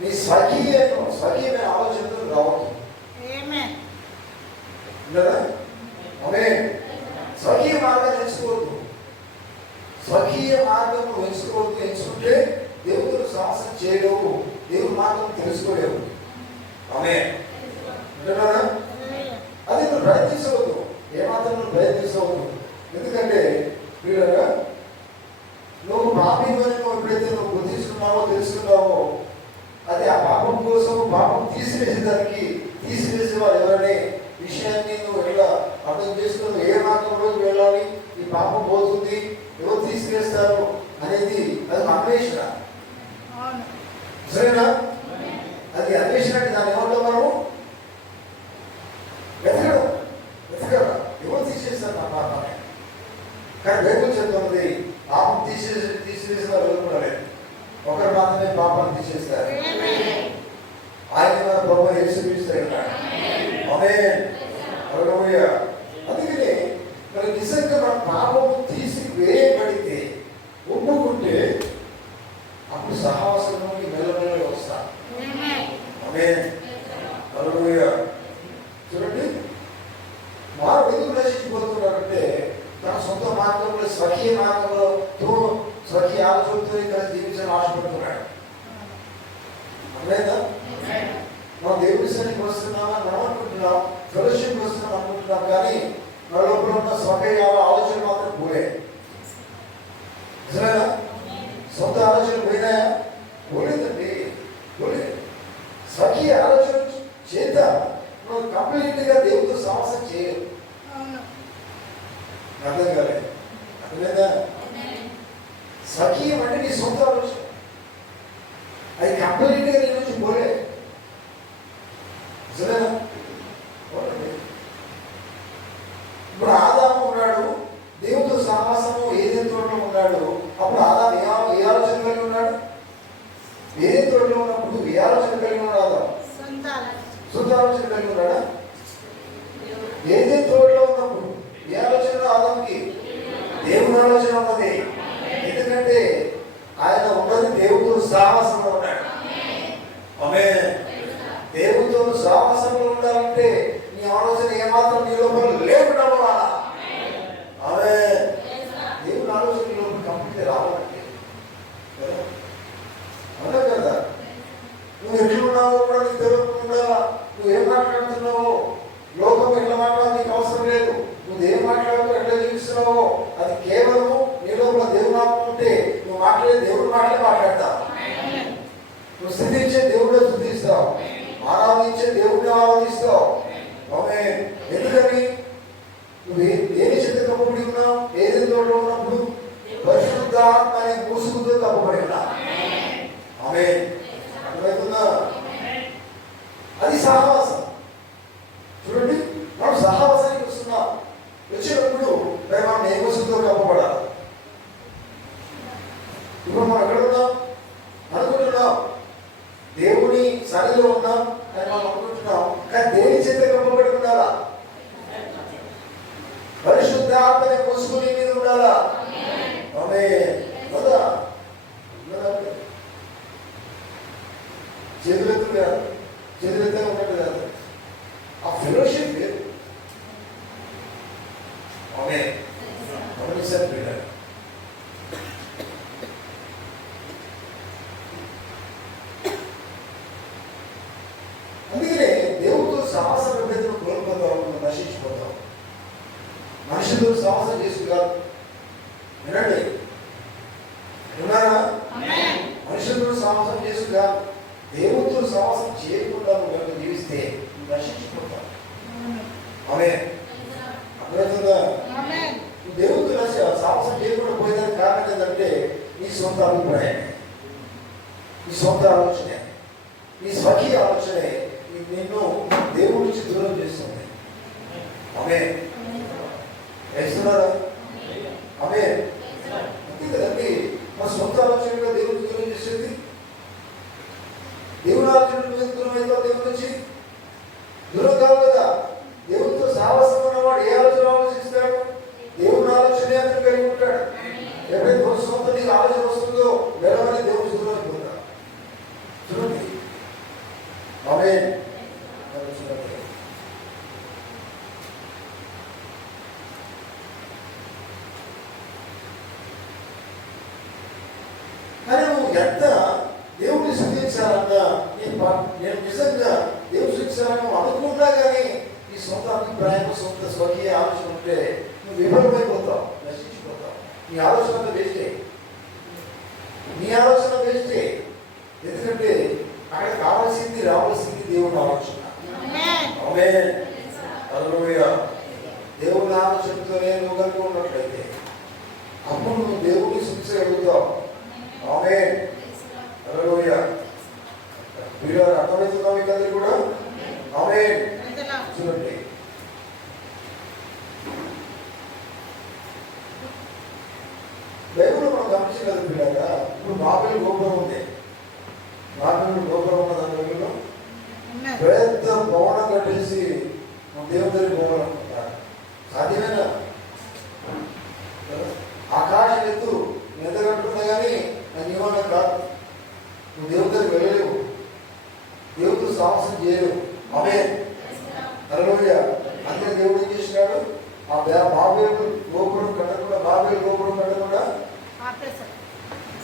నీ స్వకీయమైన ఆలోచనలు రావద్దు. ఆమేన్. స్వకీయ మార్గం ఎంచుకోవద్దు. స్వకీయ మార్గం ఎంచుకోవద్దు. ఎంచుకుంటే దేవుడు సాహసం చేయలేవు, దేవుడి మార్గం తెలుసుకోలేవు. ఆమేన్. అంటున్నారా? అది నువ్వు ప్రయత్నించవద్దు, ఏమాత్రం నువ్వు ప్రయత్నించవద్దు. ఎందుకంటే వీళ్ళగా నువ్వు పాపమని నువ్వు ఎప్పుడైతే నువ్వు గుర్తిస్తున్నావో తెలుసుకున్నావో అది ఆ పాపం కోసం పాపం తీసివేసేదానికి తీసివేసే వారు ఎవరనే విషయాన్ని నువ్వు ఎట్లా అర్థం చేసుకుని ఏ మార్గంలోకి వెళ్ళాలి, పాపం పోతుంది, ఎవరు తీసివేస్తారు అనేది అది అన్వేషణ. సరేనా? అది అన్వేషణ అంటే దాన్ని ఏమంటాం మనము? వెతకడం. వెతకరా ఎవరు తీసేస్తారు నా పాపాన్ని? కానీ బైబిల్ చెప్తుంది పాపం తీసివేసిన రోజు కూడా లేదు, ఒకరు మాత్రమే పాపాన్ని తీసేస్తారు. ఆయన మన ప్రభువు యేసుక్రీస్తు. ఆమేన్. హల్లెలూయా. అందుకనే మరి నిజంగా మన పాపము తీసివేయబడితే ఒప్పుకుంటే అప్పుడు సహవాసంలోకి మెల్లమెల్లగా వస్తాం. ఆమేన్. హల్లెలూయా. చూడండి, వారు ఎందుకు నశించిపోతున్నారంటే తన సొంత మార్గంలో స్వకీయ మార్గంలో స్వకీయ ఆలోచనతో ఇక్కడ జీవించాలని ఆశపడుతున్నాడు. అర్థమైందా? మనం దేవుడి సన్నిధికి వస్తున్నామని మనం అనుకుంటున్నాం, ఫెలోషిప్కి వస్తున్నాం అనుకుంటున్నాం, కానీ మన లోపల ఉన్న స్వకీయ ఆలోచన మాత్రం పోలే. నిజమేనా? సొంత ఆలోచనలు పోయినాయా? పోలేదండి, పోలేదు. స్వకీయ ఆలోచన చేత నువ్వు కంప్లీట్గా దేవుడితో సాహసం చేయరు. అర్థం కాలేదు? అర్థమైందా? స్వకీయం అంటే నీ సొంత ఆలోచన, అది కంప్లీట్గా నీ నుంచి పోలే. సరేనా? ఇప్పుడు ఆదాము ఉన్నాడు, దేవుడితో సహవాసము ఏదైతే తోటలో ఉన్నాడు. అప్పుడు ఆదాము ఏ ఆలోచన కలిగి ఉన్నాడు? ఏదైతే తోటలో ఉన్నప్పుడు ఏ ఆలోచన కలిగి ఉన్నాడు? ఆదాము సొంత ఆలోచన కలిగి ఉన్నాడా? ఏదైతే తోటలో ఉన్నప్పుడు ఏ ఆలోచన ఆదాముకి? దేవుని ఆలోచన ఉన్నది. ఎందుకంటే ఆయన ఉన్నది దేవుడితో సహవాసంలో ఉన్నాడు. ఆమేన్. దేవుడితో సహవాసంలో ఉండాలంటే నీ ఆలోచన ఏమాత్రం నీ లోపల లేకుండా పోవాలా? ఆమేన్. దేవుని ఆలోచన నీ లోపల కంప్లీట్ రావాలంటే అవునా కదా? నువ్వు ఎట్లున్నావో కూడా నీకు తెలియకుండా నువ్వేం మాట్లాడుతున్నావో, లోకం ఎట్లా మాట్లాడాలి నీకు అవసరం లేదు. నువ్వు ఏం మాట్లాడుతూ ఎట్లా జీవిస్తున్నావో అది కేవలము నీ లోపల దేవుడు ఆత్మ ఉంటే నువ్వు మాట్లాడే దేవుడు మాట్లాడతావు. నువ్వు స్థుతించే దేవుడే స్థుతిస్తావు, ఆరాధించే దేవుడిని ఆరాధిస్తావు. ఆమేన్. ఎందుకని? నువ్వు దేని చేత కప్పబడి ఉన్నావు? ఏదైతే తోటలో ఉన్నప్పుడు పరిశుద్ధాత్మ అనే ముసుగుతో కప్పబడి ఉన్నావు. ఆమేన్. అర్థమవుతుందా? అది సహవాసం. చూడండి, మనం సహవాసానికి వస్తున్నాం. వచ్చినప్పుడు మనం ఏ ముసుగుతో కప్పబడాలి? ఇప్పుడు మనం ఎక్కడ ఉన్నాం అనుకుంటున్నాం? దేవుని సన్నిధిలో ఉన్నాం అని మనం అనుకుంటున్నాం, కానీ దేని చేత కప్పబడి ఉండాలా? పరిశుద్ధాత్మ అనే ముసుగు నీ మీద ఉండాలా? ఆమేన్. కదా? చేతులెత్తు కాదు, చేతులెత్తే ఉన్నట్టు కాదు, ఆ ఫెలోషిప్ లేదు. ఆమేన్. గమనించారు పిల్లలు. అందుకనే దేవుడితో సహవాసం ఎప్పుడైతే కోల్పోతావు నువ్వు నశించిపోతావు. మనుషులతో సహవాసం చేసుకున్నారు. వినండి, ఉన్నారా? మనుషులతో సహవాసం చేసుకున్నా దేవుడితో సహవాసం చేయకుండా నువ్వు జీవిస్తే నువ్వు నశించిపోతావు. ఆమేన్. అర్థమవుతుందా? నువ్వు దేవుడితో సహవాసం చేయకుండా పోయేదానికి కారణం ఏంటంటే నీ సొంత అభిప్రాయం, నీ సొంత ఆలోచనే, నీ స్వకీయ ఆలోచనే నిన్ను దేవుడి నుంచి దూరం చేస్తుంది. ఆమేన్. వేస్తున్నారా? ఆమేన్. అంతే కదండి, మన సొంత ఆలోచనగా దేవుడికి దూరం చేసేది. దేవుని ఆలోచన దూరం అవుతావు, దేవుడి నుంచి దూరం కావు కదా. దేవుడితో సహవాసం ఉన్నవాడు ఏ ఆలోచన ఆలోచిస్తాడు? దేవుని ఆలోచనే అతను కలిగి ఉంటాడు. ఎప్పుడైతే సొంత నీకు ఆలోచన వస్తుందో వెళ్ళమని దేవుడి దూరం అయిపోతాడు. చూడండి. ఆమేన్. కానీ నువ్వు ఎంత దేవుడిని స్థుతించాలన్నా నేను నిజంగా దేవుడు స్థుతించాలని అనుకుంటా, కానీ నీ సొంత అభిప్రాయం, సొంత స్వకీయ ఆలోచన ఉంటే నువ్వు విఫలమైపోతావు, నశించిపోతావు. నీ ఆలోచన వేస్టే, నీ ఆలోచన వేస్టే. ఎందుకంటే అక్కడ కావాల్సింది రావాల్సింది దేవుని ఆలోచన. ఆమేన్. హల్లెలూయా. దేవుని ఆలోచనతోనే నువ్వు కలిగి ఉన్నట్లయితే అప్పుడు నువ్వు దేవుడిని స్తుతించగలుగుతావు. ఆమేన్. హల్లెలూయా. మీరు అర్థమవుతుందా మీకు అందరికీ కూడా? ఆమేన్. చూడండి, బైబిల్లో మనం గమనించగలం పిల్లగా, ఇప్పుడు బాబేలు గోపురం ఉంది. బాబేలు గోపురం ఉన్న దాని బైబిల్లో పెద్ద భవనం కట్టేసి దేవుడి దగ్గర పోవాలనుకుంటారు. సాధ్యమేనా? ఆకాశం ఎత్తు ఎంత కట్టుకున్నా కానీ నాకు ఇవ్వడం కాదు. నువ్వు దేవుడి దగ్గర వెళ్ళలేవు, దేవుడితో సాహసం చేయలేవు. ఆమేన్. హల్లెలూయా. అందుకే దేవుడు ఏం చేసినాడు? ఆ బాబేలు గోపురం కట్టకుండా, బాబేలు గోపురం కట్టకుండా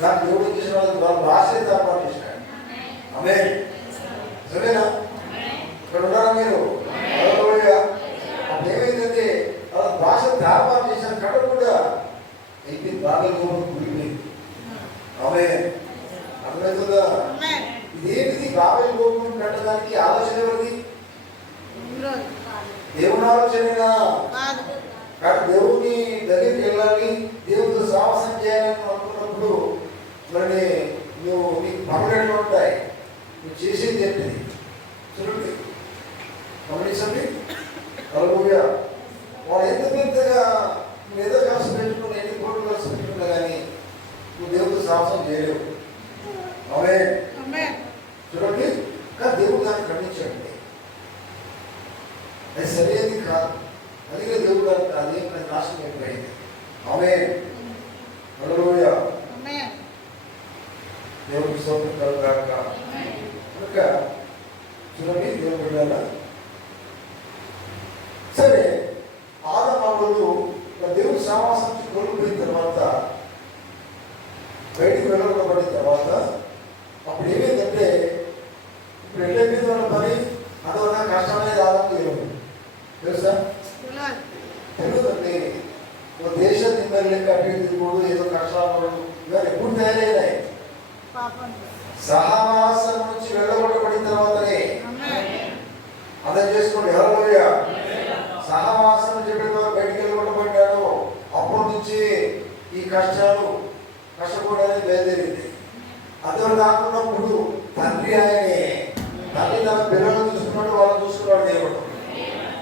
దాని దేవుడు ఏం చేసినాడు? వాళ్ళు భాషే ఏర్పాటు చేసినాడు. ఆమేన్. సరేనా? ఇక్కడ ఉన్నారా మీరు? హల్లెలూయా. అప్పుడు ఏమైందంటే వాళ్ళ భాష ఏర్పాటు చేశారు, కట్టకుండా అయిపోయింది. బాబేలు గోపురం కూలిపోయింది. ఆమేన్. అర్థమవుతుందా? ఇదేంటిది? బాబేలు గోపురం కట్టడానికి ఆలోచన ఎవరిది? దేవుని ఆలోచనేనా? కానీ దేవుని దగ్గరికి వెళ్ళాలి, దేవుడితో సాహసం చేయాలని అనుకున్నప్పుడు మరి నువ్వు నీకు పనులు ఉంటాయి. నువ్వు చేసేది ఏంటిది? చూడండి, గమనించండి. హల్లెలూయా. వాళ్ళు ఎంత పెద్దగా నువ్వు ఏదో ఖర్చు పెట్టుకున్నా, ఎన్ని కోట్లు ఖర్చు పెట్టుకున్నా కానీ నువ్వు దేవుడితో సాహసం చేయలేవు. ఆమేన్. చూడండి, కానీ దేవుడు దాన్ని ఖండించండి. అది సరైనది కాదు. అందుకే దేవుడు అది నాశనం అయిపోయింది. ఆమేన్. హల్లెలూయా. దేవుడికి స్తోత్రం కలుగుగాక. కనుక చూడండి, దేవుడు బిడ్డలారా, సరే ఆదాము దేవుడి సహవాసం నుంచి కోల్పోయిన తర్వాత, బయటికి వెళ్ళబడిన తర్వాత అప్పుడు ఏమైందంటే, ఇప్పుడు ఎట్లయిపోయింది వాళ్ళ పని? అందువల్ల కష్టం అనేది ఆదాము తెలియదు. తెలుసా? తెలుగుదండి. ఒక దేశం నిమ్మల్ని కట్టి తిరుగుడు, ఏదో కష్టాలు ఇవన్నీ ఎప్పుడు తయారైనాయి? సహవాసం నుంచి వెళ్ళగొట్టబడిన తర్వాతనే. అర్థం చేసుకోండి. హల్లెలూయా. సహవాసం నుంచి ఎప్పుడైతే బయటికి వెళ్ళగొట్టబడ్డాడో అప్పటి నుంచి ఈ కష్టాలు, కష్టపడడానికి బయలుదేరింది. అందువల్ల కాకున్నప్పుడు తండ్రి ఆయనే. తండ్రి తన పిల్లలను చూసుకున్నాడు, వాళ్ళని చూసుకున్నాడు దేవుడు.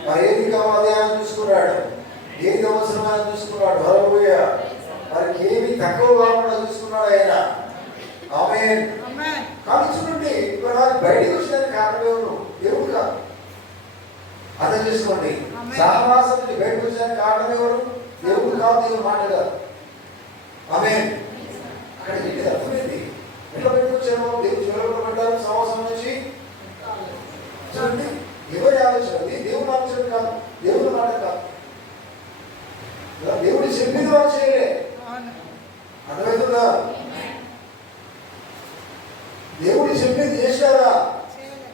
మరి ఏది కావాలి ఆయన చూసుకున్నాడు, ఏది అవసరం ఆయన చూసుకున్నాడు. హల్లెలూయా. వారికి ఏమి తక్కువ కాకుండా చూసుకున్నాడు ఆయన. ఆమేన్. కానీ చూడండి, ఇప్పుడు బయటకు వచ్చడానికి కారణం ఎవరు? దేవుడు కాదు. అర్థం చేసుకోండి. సహవాసం నుంచి బయటకు వచ్చడానికి కారణం ఎవరు? దేవుడు కాదు, దేవుడు మాట కాదు. ఆమేన్. అక్కడ ఏంటి అర్థమైంది? ఎట్లా బయటకు వచ్చారో? దేవుడు చూడబడ్డారు సహవాసం నుంచి. చూడండి, ఎవరి ఆలోచన? దేవుని ఆలోచన కాదు, దేవుని మాట కాదు. దేవుడి చెప్పింది వారు చేయలే. అర్థమవుతుందా? దేవుడు చెప్పింది చేశారా?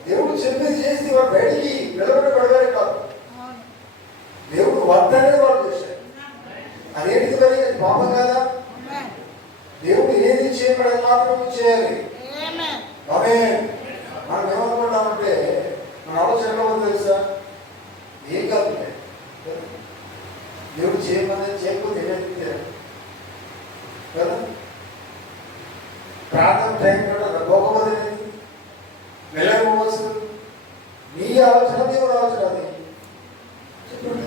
దేవుడు చెప్పింది చేస్తే వారు బయటికి నిలబడబడగానే కాదు, దేవుడు వద్దనే వాళ్ళు చేశారు. అదేంటిది? మరి అది పాపం కాదా? దేవుడు ఏది చేయబడని మాత్రం చేయాలి. ఆమేన్. మనం ఏమనుకుంటామంటే, మన ఆలోచనలో తెలుసా? ఏం కాదు, దేవుడు చేయమని చేయకపోతే కదా. ప్రార్థన టైం కూడా పోకపోతే వెళ్ళకపోవచ్చు. నీ ఆలోచన దేవుడు ఆలోచన. అది చెప్పండి.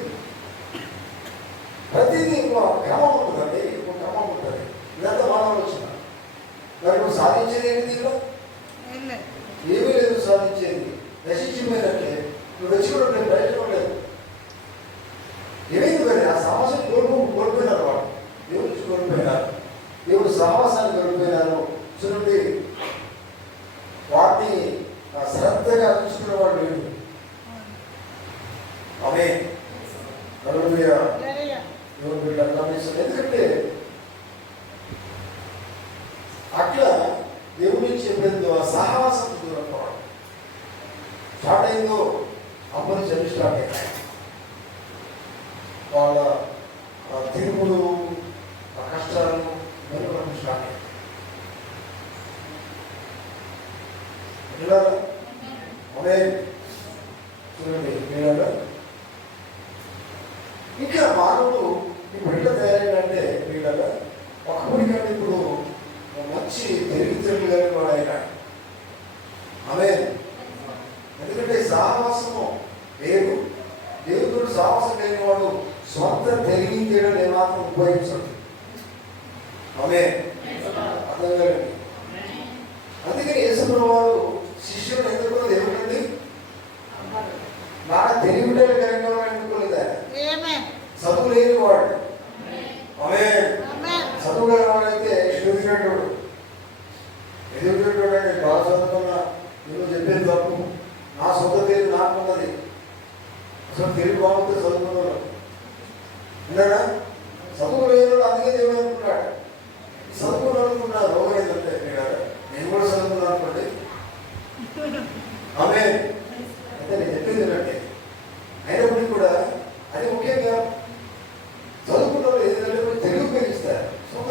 ప్రతిదీ క్రమం ఉంటుందండి, ఒక క్రమం ఉంటుంది. ఇదంతా మన ఆలోచన. మరి నువ్వు సాధించేది ఏంటి? దీనిలో ఏమీ లేదు సాధించేది. నశించిపోయినట్లే. నువ్వు తెచ్చుకుంటే ప్రయోజనం లేదు. ఏమైంది మరి? ఆ సమస్యను కోల్పోయినారు వాళ్ళు. దేవుడు నుంచి కోల్పోయినారు, దేవుడు సహవాసాన్ని కోల్పోయినారు. చూడండి, వాటిని శ్రద్ధగా చూసుకునే వాళ్ళు లేడు. ఆమేన్. హల్లెలూయా. దేవుడు బిడ్డలు గమనిస్తారు. ఎందుకంటే అట్లా దేవుడి నుంచి ఎప్పుడైందో ఆ సహవాసం దూరం కావడం స్టార్ట్ అయిందో అప్పటి నుంచి స్టార్ట్ అయింది. వాళ్ళ తిరుగుడు, ఆ కష్టాలు మెరుగుపడడం స్టార్ట్ అయింది. ఆమేన్. చూడండి, ఇంకా మానవుడు ఇప్పుడు ఎట్లా తయారైందంటే వీళ్ళగా ఒకప్పుడు కానీ ఇప్పుడు మంచి తెలివితేటలు కలిగిన వాడు ఆయన. ఆమేన్. ఎందుకంటే సహవాసము వేరు. దేవుడు సహవాసం కలిగిన వాడు సొంత తెలివితేటలు ఏమాత్రం ఉపయోగించడు. ఆమేన్. అర్థం కలండి. అందుకని యేసుప్రభువు వారు శిష్యులను ఎన్నుకున్నది ఏమిటండి? బాగా తెలివితేటలు కలిగిన వాడు ఎన్నుకోలేదా? చదువు లేని వాడు. ఆమేన్. చదువు కలిగిన వాడైతే ఎదుగుతున్నట్టు ఎదుగుతున్నట్టు అంటే బాగా చదువుకున్నా నేను చెప్పేది తప్పు, నా సొంత తెలివి నాకున్నది, అసలు తెలివి బాగుంటే చదువుకున్నాడు విన్నాడా? చదువు లేని అందుకే దేవుడు అనుకున్నాడు. చదువుకున్నాడు అనుకున్నా రోగం ఏంటంటే నేను కూడా చదువుకున్నాను అనుకోండి. ఆమేన్. అయితే నేను చెప్పేది ఏంటంటే అయినప్పటికీ కూడా అది ముఖ్యంగా చదువుకున్న వాళ్ళు ఏదంటే తెలుగు ఉపయోగిస్తారు, సొంత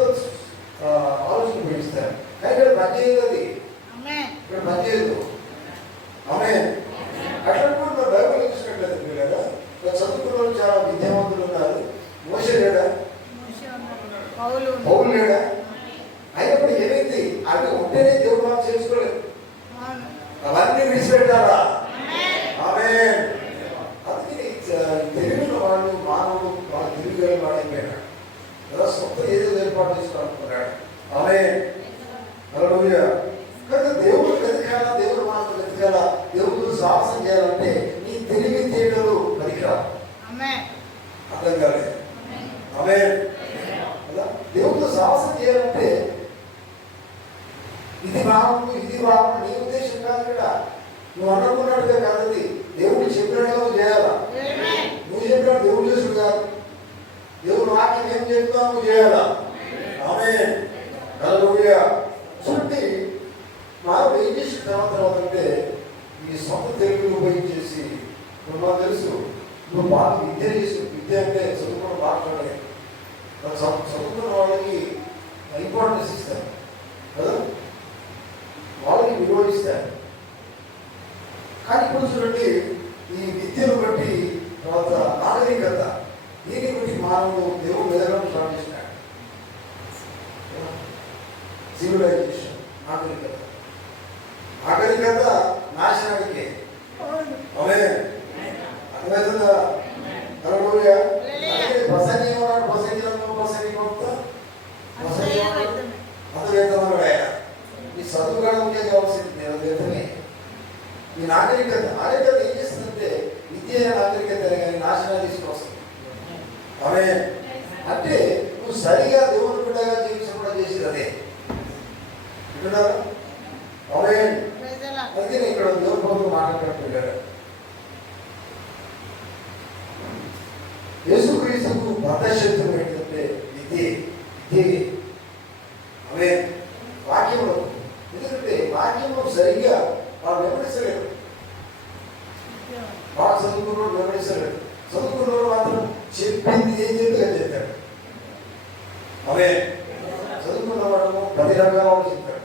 ఆలోచన ఉపయోగిస్తారు. కానీ ఇక్కడ పనిచేయదు, అది ఇక్కడ పనిచేయదు. ఆమేన్. అట్లా కూడా మన బైబిల్ చూసినట్లయితే కదా చదువుకున్న వాళ్ళు చాలా విద్యావంతులు ఉన్నారు. మోషే లేడా? పౌలు లేడా? అయినప్పుడు ఏమైంది? అవి ఉంటేనే దేవుడు మనం చేసుకోలేదు, అవన్నీ విడిచిపెట్టాలా? ఆమేన్. అందుకని తెలివిన వాళ్ళు మానవుడు వాళ్ళ తెలివిగా వాడైపోయాడు కదా, సొంత ఏదో ఏర్పాటు చేసుకోవాలనుకున్నాడు. ఆమేన్. హల్లెలూయా. కనుక దేవుడు వెతకాలా, దేవుడు మనకు వెతకాలా, దేవుడు సాహసం చేయాలంటే నీ తెలివితేటలు పనికిరావు. అర్థం కాలేదు. ఆమేన్. దేవుడు సాహసం చేయాలంటే ఇది రావడం ఇది రావడం నీ ఉద్దేశం కాదు కదా, నువ్వు అనుకున్నట్టుగా కాదు. దేవుడు చెప్పినట్టుగా నువ్వు చేయాలా. నువ్వు చెప్పినట్టు దేవుడు చేసుడు కాదు, దేవుడు వాక్యం ఏం చెప్తావు నువ్వు చేయాలా. ఆమేన్. హల్లెలూయా. చూడండి, మానవుడు ఏం చేసిన తర్వాత అంటే ఈ సొంత తెలుగుని ఉపయోగించేసి ఇప్పుడు మాకు తెలుసు, ఇప్పుడు బాగా విద్య చేసి విద్య అంటే చదువుకున్న మాట్లాడే చదువుకున్న వాళ్ళకి ఇంపార్టెన్స్ ఇస్తారు కదా, వాళ్ళకి విలువ ఇస్తారు. కానీ ఇప్పుడు చూడండి, ఈ విద్యను బట్టి తర్వాత నాగరికత దీన్ని బట్టి మానవుడు దేవుడు ఎదగడం స్టార్ట్ చేసినాడు. సివిలైజేషన్, నాగరికత. నాగరికత నాశనానికే. ఆమేన్. అర్థమవుతుందా? హల్లెలూయా. ప్రసంగి ఏమన్నాడు? అర్థవేతమన్నాడు ఆయన. ఈ చదువు కూడా ఉంటే కావాల్సింది అర్థవేతమే. ఈ నాగరికత ఏం చేస్తుందంటే విద్య నాగరికత కానీ నాశనాన్ని తీసుకొస్తుంది. ఆమేన్. అంటే నువ్వు సరిగా దేవుని బిడ్డగా జీవించడం చేసేది అదే. వింటున్నారా? ఆమేన్. అందుకే ఇక్కడ దేవుని ప్రభువు మాట్లాడుతున్నాడు. యేసుక్రీస్తుకు బద్ధశత్రువు ఏంటంటే విద్య. ఆమేన్. వాక్యంలో, ఎందుకంటే వాక్యంలో సరిగ్గా వాడు వివరించలేడు. వాడు చదువుకున్నోడు వివరించలేడు. చదువుకున్నోడు మాత్రం చెప్పింది ఏం చెప్పి అని చెప్తాడు. ఆమేన్. చదువుకున్న వాడు 10 రకాల చెప్తాడు.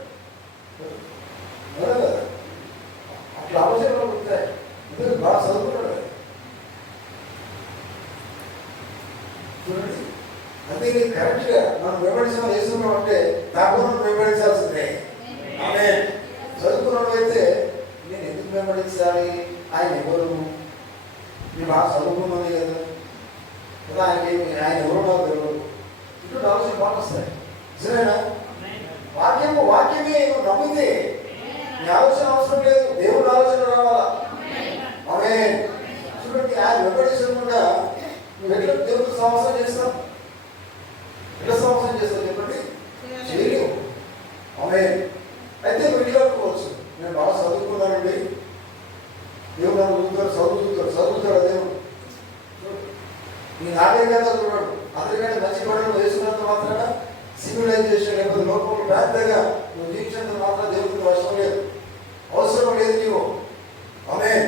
అట్లా అవసరాలు ఉంటాయి. ఎందుకంటే బాగా చదువుకున్నాడు. చూడండి, అందుకే కరెక్ట్గా మనం వివరించడం వేసుకున్నాం అంటే తప్పకుండా వివరించాల్సిందే. ఆమేన్. చదువుకున్నాడు అయితే నేను ఎందుకు వివరించాలి, ఆయన ఎవరు, నేను బాగా చదువుకున్నది కదా ఆయన ఎవరు నాకు తెలియదు. ఇటు ఆలోచన బాగా వస్తాయి. సరేనా? వాక్యమే నువ్వు నమ్మితే నీ ఆలోచన అవసరం లేదు, దేవుడు ఆలోచన రావాలా. ఆమేన్. చూడండి, ఆయన వివరించకుండా నువ్వు ఎట్లా దేవుడు సంవత్సరం చేస్తావు? ఎట్లా సంవత్సరం చేస్తావు చెప్పండి? చేయలేవు. ఆమేన్. అయితే నువ్వు ఇట్లా అనుకోవచ్చు, నేను బాగా చదువుకున్నానండి, దేవుడు నన్ను చదువుతాడు దేవుడు. నీ నాగరికత చూడడు. అందరికంటే మంచి పనులు వేసుకున్నంత మాత్రాన సివిలైజేషన్ లేకపోతే లోపల పెద్దగా నువ్వు జీవించినంత మాత్రం దేవుడికి అవసరం లేదు, అవసరం లేదు నీవు. ఆమేన్.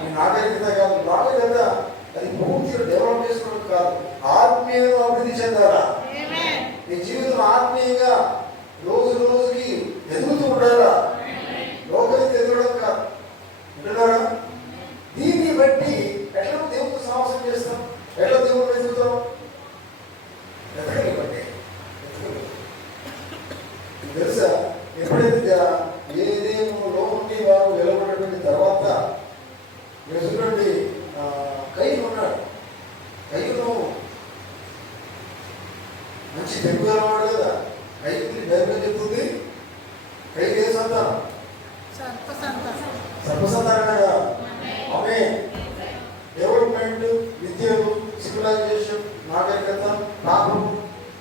నీ నాగరికత కాదు, నాగరికత అది పూర్తిగా డెవలప్ చేసుకోవడం కాదు, ఆత్మీయంగా అభివృద్ధి చెందాలా. నీ జీవితం ఆత్మీయంగా రోజు రోజుకి ఎదుగుతూ ఉండాలా, లోకానికి ఎదగడం కాదు. ఉంటున్నారా? దీన్ని బట్టి ఎట్లా దేవుడితో సాహసం చేస్తాం, ఎట్లా దేవుడు వెతుకుతాం? వెతకలేమంటే కయ్యూను మంచి తెలుగులో వాడు కదా. కయ్యూని బైబిల్ చెప్తుంది కయ్యూకి ఏ సంతానం? సర్పసంతానం కదా. ఆమె డెవలప్మెంట్, విద్యలు, సివిలైజేషన్, నాగరికత, పాపం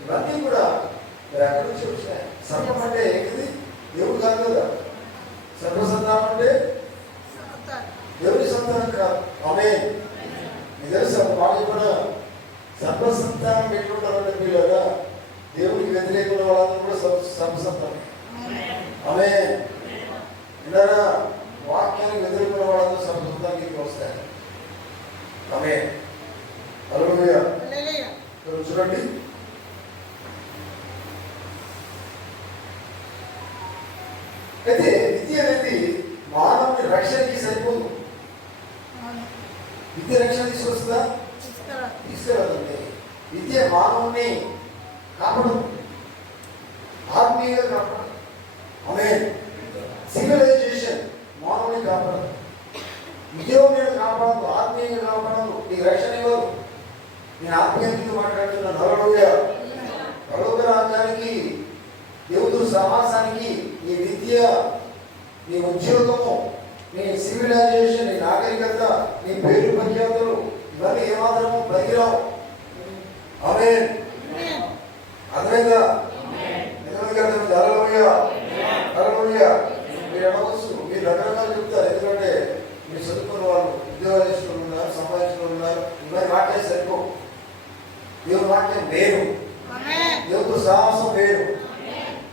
ఇవన్నీ కూడా ఎక్కడి నుంచి వచ్చినాయి? సర్పం అంటే ఏంటిది? దేవుడు కాదు కదా. సర్పసంతానం అంటే దేవుడి సంతానం కాదు. ఆమె మీకు తెలుసా బాగా కూడా సర్పసంతానం ఎట్లుంటారంటే పిల్లగా దేవుడికి వ్యతిరేకుల వాళ్ళందరూ కూడా సర్పసంతానం. ఆమె విన్నారా? వాక్యానికి వ్యతిరేకుల వాళ్ళందరూ సర్పసంతానికి వస్తాయి. ఆమె హల్లెలూయా. చూడండి, అయితే విద్య అనేది మానవుని రక్షణకి సరిపోదు. విద్య రక్షణ తీసుకొస్తుందా? తీసుకురాదండి. విద్య మానవుని కాపాడదు, ఆత్మీయంగా కాపాడదు. ఆమె సివిలైజేషన్ మానవుని కాపాడదు, ఉద్యోగం కాపాడదు, ఆత్మీయంగా కాపాడదు, నీకు రక్షణ ఇవ్వదు. నేను ఆత్మీయంగా మాట్లాడుతున్నాను. హల్లెలూయా. పరలోక రాజ్యానికి, దేవుడు సమాసానికి నీ విద్య, నీ ఉద్యోగము, నీ సివిలైజేషన్, నీ నాగరికత, నీ పేరు ప్రఖ్యాతులు ఇవన్నీ ఏమాత్రము పనికిరావు. ఆమేన్. అర్థమైందా? హల్లెలూయా. హల్లెలూయా. మీరు అనవచ్చు, మీరు రకరకాలు చెప్తారు. ఎందుకంటే మీరు చదువుకున్న వాళ్ళు, ఉద్యోగస్తులు ఉన్నారు, సంపాదించిన ఉన్నారు. ఇవన్నీ వాక్యం సరిపో. దేవుని వాక్యం వేరు, దేవుడు సాహసం వేరు.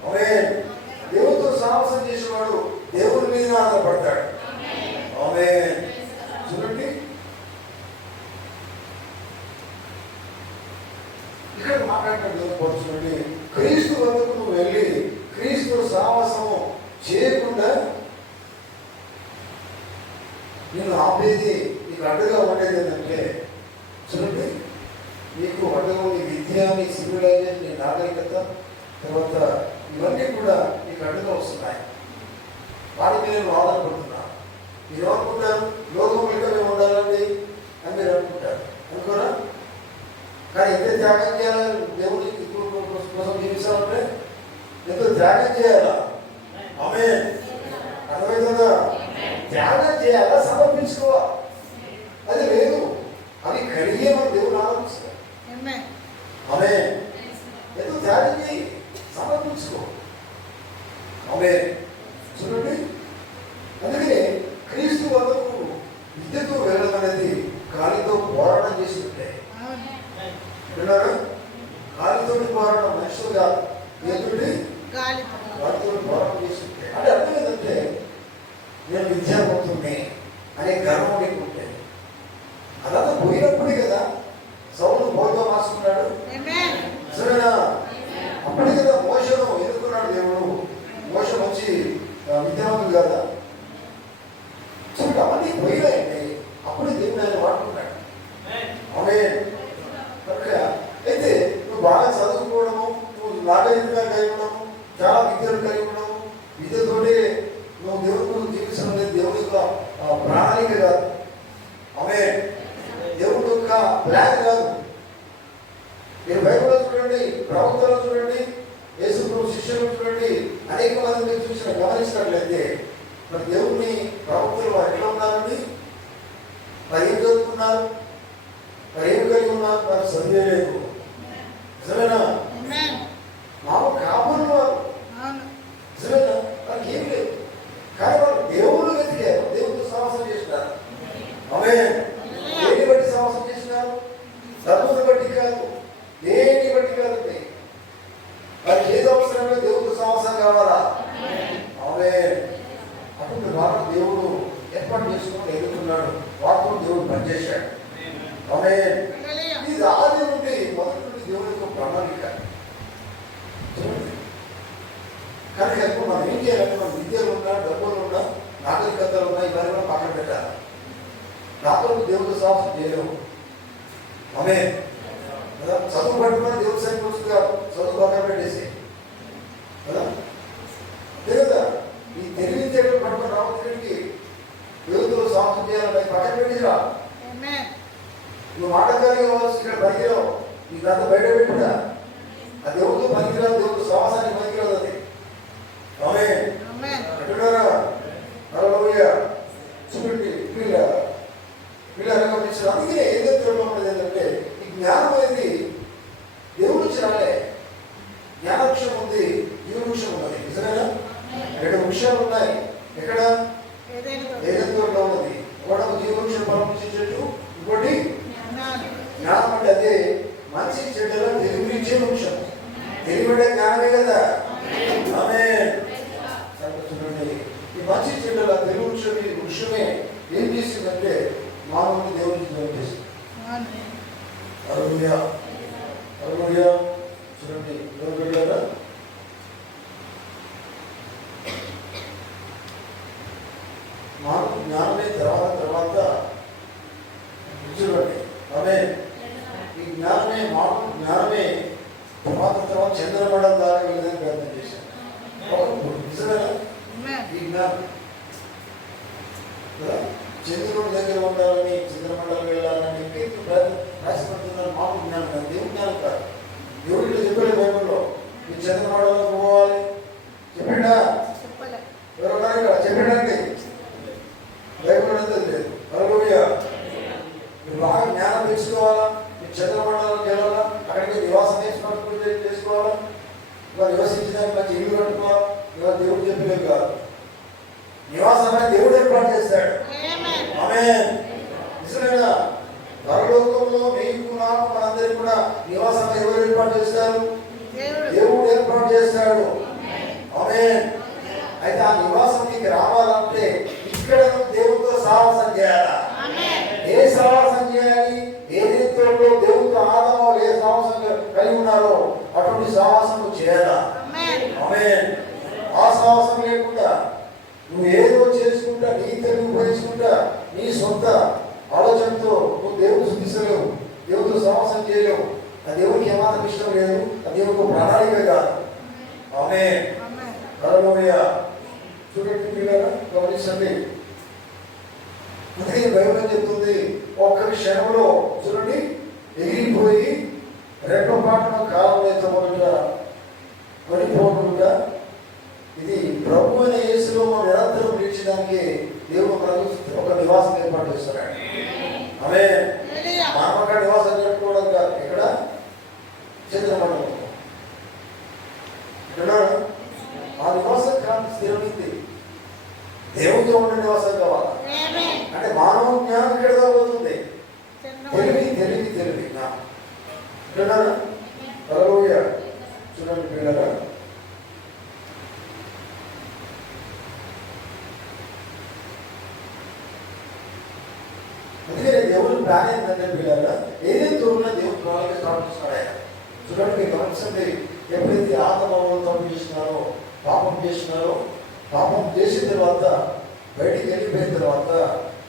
ఆమేన్. దేవుడితో సాహసం చేసేవాడు దేవుని మీద ఆధారపడతాడు. ఆమేన్. చూడండి, ఇక్కడ మాట్లాడుతుంది. క్రీస్తు వద్దకు నువ్వు వెళ్ళి క్రీస్తు సాహసము చేయకుండా నేను ఆపేది, నీకు అడ్డుగా ఉండేది ఏంటంటే, చూడండి, నీకు అడ్డుగా నీ విద్య, నీ సివిలైజేషన్, నీ నాగరికత, తర్వాత ఇవన్నీ కూడా నీకు అడ్డుగా వస్తున్నాయి. వాటి మీద నేను ఆధారపడుతున్నా. మీరు అనుకుంటారు లోకం ఇంకా మేము ఉండాలండి అని మీరు అనుకుంటారు. అనుకోరా? కానీ ఎంత త్యాగం చేయాలని దేవుడి కోసం జీవిస్తామంటే ఎంతో త్యాగం చేయాలా? ఆమేన్. అర్థమవుతుందా? త్యాగం చేయాలా, సమర్పించుకోవా? అది లేదు. అవి కలిగే మన దేవుడు ఆలోచిస్తారు. ఆమేన్. ఎంతో త్యాగం చేయి, సమర్పించుకో. ఆమేన్. చూడండి, అందుకనే క్రీస్తు వద్దకు విద్యతో వెళ్ళడం అనేది గాలితో పోరాటం చేసి ఉంటే, విన్నారా? గాలితో పోరాటం, మనుషులు కాదు, ఏంటంటే గాలితో పోరాటం చేసి ఉంటే. అంటే అర్థం ఏంటంటే, నేను విద్యావంతుడిని అనే గర్వం నీకు ఉంటే, అదంతా పోయినప్పుడే కదా సౌలు బోధ మార్చుకున్నాడు. సరేనా? అప్పటి కదా మోషను ఎదుర్కొన్నాడు దేవుడు. మోష మంచి విద్యావంతుడు కదా. చూడండి, అవన్నీ పోయినాయండి. అప్పుడు దేవుడు ఆయన వాడుకున్నాడు. ఆమేన్. కనుక అయితే నువ్వు బాగా చదువుకోవడము, నువ్వు నాగరికంగా కలిగి ఉండము, చాలా విద్యలు కలిగి ఉండము, విద్యతోటి నువ్వు దేవుడి కోసం జీవించడం అనేది దేవుడి యొక్క ప్రణాళిక కాదు. ఆమేన్. దేవుడి యొక్క ప్లాన్ కాదు. మీరు బైబిల్లో చూడండి, ప్రవక్తలో చూడండి, యేసు ప్రభు శిష్యులు చూడండి, అనేక మంది మీరు చూసిన గమనించినట్లయితే మరి దేవుడిని ప్రవక్తలు ఎట్లా ఉన్నారండి? మరి ఏం చదువుకున్నారు, మరి ఏం కలిగి ఉన్నారు? వారు చదివేలేదు. నిజమేనా? మామూలు కాపులు వారు, నిజమేనా? వారికి ఏమి లేదు. కానీ వారు దేవుడు వెతికారు, దేవుడితో సాహసం చేసినారు. ఆమేన్. దేని బట్టి సాహసం చేసినారు? డబ్బుని బట్టి కాదు, దేని బట్టి కాదండి. వారికి ఏది అవసరమే? దేవుడితో సాహసం కావాలా? ఆమేన్. అప్పుడు వారు దేవుడు ఏర్పాటు చేసుకుని ఎదుగుతున్నాడు. వాటితో దేవుడు పనిచేశాడు. ఆమేన్. ఇది ఆది నుండి మొదటి నుండి దేవుడి యొక్క ప్రణాళిక. కానీ ఇప్పుడు మనం ఏం చేయాలంటే, మన విద్యలు ఉన్నా, డబ్బులు ఉన్నా, నాగరికతలు ఉన్నా, ఇవన్నీ కూడా పక్కన పెట్టాలి. నాతో దేవుడితో సాహసం చేయలేము. ఆమేన్. చదువు పట్టుకున్నా దేవుడి సైన్ వస్తుంది కాదు, చదువు పక్కన పెట్టేసి కదా. లేదా ఈ తెలివితేటలు పట్టుకుని రావడానికి దేవుడితో సాహసం చేయాలంటే పక్కన పెట్టిరా. నువ్వు మాటకారిగా కావచ్చు, ఇక్కడ పనికిరావు. నీకంతా బయట పెట్టుడా. అది ఎవరితో పనికిరాదు, దేవుడితో సహవాసానికి పనికిరాదు. అది ఆమేన్. అంటున్నారా? హల్లెలూయా. చూడండి వీళ్ళ గమనించారు. అందుకే ఏదైతే ఉన్నది ఏంటంటే ఈ జ్ఞానం అనేది దేవుడి నుంచి రాలే. జ్ఞాన వృక్షం ఉంది, జీవ వృక్షం ఉన్నది. నిజమేనా? 2 వృక్షాలు ఉన్నాయి. ఎక్కడ? ఏదైతే ఉన్నది. ఒకటి జీవ వృక్షం పరమించే చెట్టు, ఇంకోటి జ్ఞానం. అంటే అదే మంచి చెడ్డలో తెలివించే వృక్షం. తెలివిడే జ్ఞానమే కదా. ఆమేన్. చూడండి, ఈ మంచి చెడ్డల తెలుగు వృక్షం, ఈ వృక్షమే ఏం చేసిందంటే మానవుని దేవునికి దూరం చేసింది. హల్లెలూయా, హల్లెలూయా. చూడండి, ఎవరు వెళ్ళారా? మానవుని జ్ఞానమే తర్వాత చూడండి. ఆమేన్. ఈ జ్ఞానమే మానవ జ్ఞానమే తర్వాత చంద్రమండలం దాకా వెళ్ళడానికి ప్రయత్నం చేశాను. నిజమేనా? ఈ జ్ఞానం చంద్రుడి దగ్గర ఉండాలని, చంద్రమండలం వెళ్ళాలని రాసిపడుతున్నారు. మామూలు జ్ఞానం కాదు, దేవుడి జ్ఞానం కాదు. దేవుడిలో చెప్పాడు బైబిల్లో, మీరు చంద్రమండలం పోవాలి చెప్పాడా? ఎవరున్నారు ఇక్కడ? చెప్పాడండి. బైబిల్ అంతా లేదు. హల్లెలూయా. మీరు బాగా జ్ఞానం తెచ్చుకోవాలా, మీరు చంద్రమండలం వెళ్ళాలా, అక్కడికి నివాసం చేసుకోవాలా, ఇవాళ నివసించడానికి మంచి ఇల్లు కట్టుకోవాలి. ఇవాళ దేవుడు చెప్పలేదు కాదు. నివాసమైన దేవుడు ఏర్పాటు చేస్తాడు. ఆమేన్. నిజమేనా? పరలోకంలో మీకు నాకు మనందరికీ కూడా నివాసం ఎవరు ఏర్పాటు చేస్తారు? దేవుడు ఏర్పాటు చేస్తాడు. ఆమేన్. అయితే ఆ నివాసానికి రావాలంటే ఇక్కడ దేవుడితో సహవాసం చేయాలా? ఏ సహవాసం చేయాలి? ఏదైతే దేవుడితో ఆదాము ఏ సహవాసం కలిగి ఉన్నారో అటువంటి సహవాసం చేయాలా? ఆమేన్. ఆ సహవాసం లేకుండా నువ్వు ఏదో చేసుకుంటా, నీ తెలుగు ఉపయోగించుకుంటా, నీ సొంత ఆలోచనతో నువ్వు దేవుడు శుద్ధిస్తలేవు, దేవుడితో సహవాసం చేయలేవు. ఆ దేవుడికి ఏమాత్రం ఇష్టం లేదు. ఆ దేవుడికి ప్రణాళిక కాదు. ఆమేన్. హల్లెలూయా. చూడండి పిల్లరా, గమనించండి. అందుకే బైబిల్ చెప్తుంది, ఒక్క క్షణంలో చూడండి ఎగిరిపోయి రెప్పపాటున కాలం ఎత్తమనుట పడిపోకుండా ఇది ప్రభు అనే యేసులో మనం నిరంతరం నిలిచడానికి దేవుడు మనకు ఒక నివాసం ఏర్పాటు చేస్తున్నాడు. ఆమేన్. మానవ నివాసం జరుపుకోవడం కాదు. ఇక్కడ చంద్రమండలం ఇక్కడ ఆ నివాసం కాదు, స్థిరమైంది. దేవుడితో ఉండే నివాసం కావాలి. అంటే మానవ జ్ఞానం ఇక్కడ పోతుంది. తెలివి ఇక్కడ హల్లెలూయా. చూడండి పిల్లరా, అందుకే దేవుడు ప్లాన్ ఏంటంటే పిల్లరా, ఏదైతే తోడున్నా దేవుడు ప్రణాళిక స్టార్ట్ చేస్తున్నాడు ఆయన. చూడండి, మీకు గమనించండి. ఎప్పుడైతే ఆదాము తప్పు చేసినారో, పాపం చేసిన తర్వాత బయటికి వెళ్ళిపోయిన తర్వాత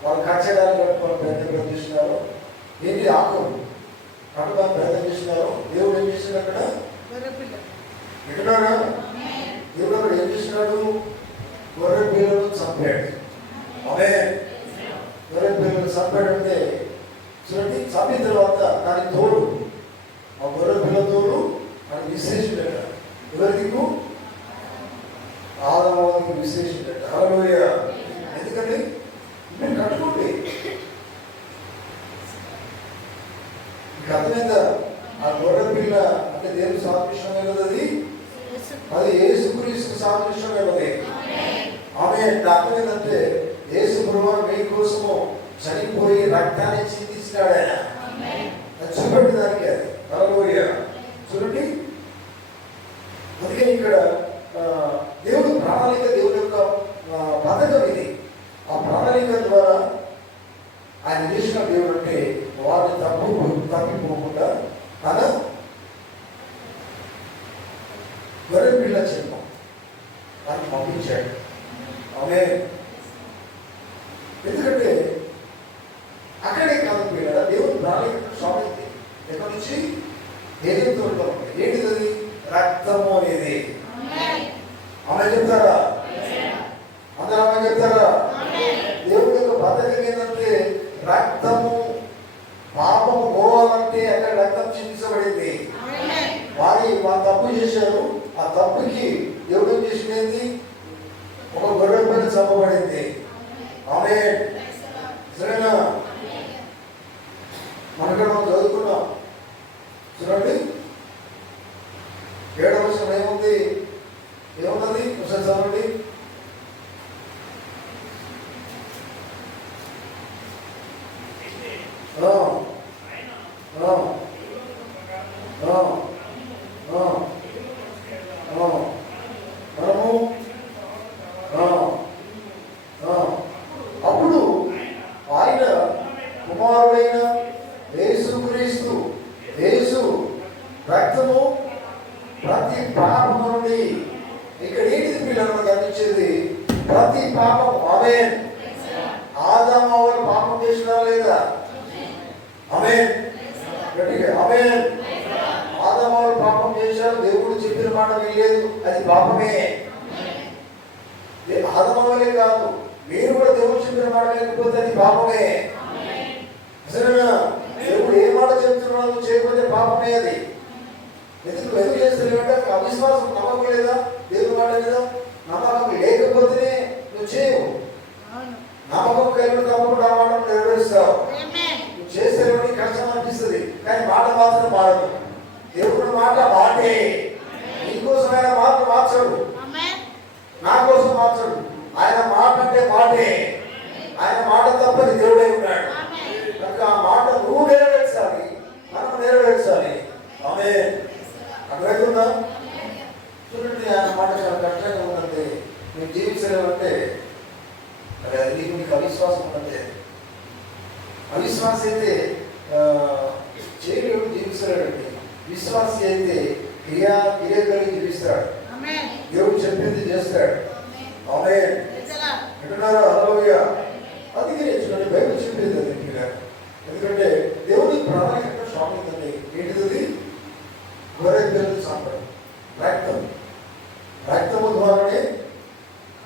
వాళ్ళు కట్టడానికి ప్రయత్నం చేసినారు. ఏంటి ఆకులు కట్టడానికి ప్రయత్నం చేసినారు. దేవుడు ఏం చేసినాడు అక్కడ? వింటున్నారా? దేవుడు అక్కడ ఏం చేసినాడు? గొర్రె పిల్లలను చంపాడు. ఆమేన్. గొర్రె పిల్లలను చంపాడంటే చూడండి, చంపిన తర్వాత దాని తోడు, ఆ గొర్రె పిల్ల తోడు అని విశ్లేషించట. ఎవరికి? ఆదాముకి విశ్లేషించట. హల్లెలూయా. ఎందుకంటే మీరు కట్టుకోండి. మీకు అర్థమైందా? ఆ గొర్రె పిల్ల అంటే దేవుని సాదృశ్యమే కదా. అది యేసుక్రీస్తు సాదృశ్యమే కదా. ఆమేన్. అర్థం ఏంటంటే యేసు ప్రభువు మీ కోసము చనిపోయి రక్తాన్ని చిందిస్తాడు ఆయన. అది చూపెట్టి దానికి అది. హల్లెలూయా. చూడండి, అందుకే ఇక్కడ దేవుడు ప్రణాళిక, దేవుడి యొక్క పథకం ఇది. ఆ ప్రణాళిక ద్వారా ఆయన చేసిన దేవుడు అంటే వారిని తప్పిపోకుండా తన గొర్రె పిల్ల చెప్పం అని పంపించాడు. ఆమేన్. ఎందుకంటే అక్కడే కాదు పిల్లల దేవుడు ప్రణాళిక స్వామి ఎక్కడి నుంచి ఏదైతే ఉంటాం. ఏంటిది? రక్తము అనేది. ఆమె చెప్తారా? అందరూ ఆమె చెప్తారా? దేవుడి యొక్క పద్ధతి ఏంటంటే రక్తము పాపము పోవాలి. పోవాలంటే అక్కడ రక్తం చిందించబడింది. వారు తప్పు చేశారు. ఆ తప్పుకి దేవుడు ఏం చేసింది? ఒక గొర్రె పిల్ల చంపబడింది. ఆమేన్. సరేనా? మనక్కడ మనం చదువుకున్నాం చూడండి. 7వ వచనం ఏముంది? ఏమున్నది? ఒకసారి చదవండి. అప్పుడు ఆయన కుమారుడైన యేసుక్రీస్తు యేసు రక్తము ప్రతి పాపము నుండి, ఇక్కడ ఏంటిది పిల్లలను గమనించేది? ప్రతి పాపం. ఆమేన్. ఆదాము అవ్వలు పాపం చేసినా లేదా? ఆమేన్. గట్టిగా ఆమేన్. ఆదాము అవ్వలు పాపం చేశారు. దేవుడు చెప్పిన మాట వినలేదు, అది పాపమే. ఆదాము అవ్వలే కాదు, మీరు కూడా దేవుడు చెప్పిన మాట లేకపోతే అది పాపమే. సరేనా? దేవుడు ఏ మాట చెప్తున్నాడు చేయకపోతే పాపమే అది. ఎందుకు చేస్తలేమంటే అవిశ్వాసం, నమ్మకం లేదా దేవుని మాట మీద? నమ్మకం లేకపోతేనే నువ్వు చేయవు. నమ్మకం కలిగి తప్పకుండా ఆ మాట నెరవేరుస్తావు. నువ్వు చేస్తే కష్టం అనిపిస్తుంది, కానీ మాట మాత్రం మారదు. దేవుడు మాట మాటే. నీకోసమైన మాట మార్చడు, నా కోసం మార్చడు. ఆయన మాట అంటే మాటే. ఆయన మాట తప్పని దేవుడై ఉన్నాడు కనుక ఆ మాట నువ్వు నెరవేర్చాలి, మనం నెరవేర్చాలి. ఆమేన్. అర్థమవుతుందా? చూడండి, ఆయన మాట చాలా కష్టంగా ఉన్నది. నువ్వు జీవించలేమంటే అది నీకు అవిశ్వాసం ఉన్నదే. అవిశ్వాసం అయితే చేయలేడు, జీవిస్తాడండి. విశ్వాసి అయితే క్రియ కలిగి జీవిస్తాడు. దేవుడు చెప్పింది చేస్తాడు. ఆమేన్. అంటున్నారా? హల్లెలూయా. అందుకే చూడండి, బైబిల్ చెప్పింది అది. ఎందుకంటే దేవుని ప్రణాళిక స్వామి ఏంటిది? గొర్రె పిల్లలు చంపడం, రక్తము ద్వారానే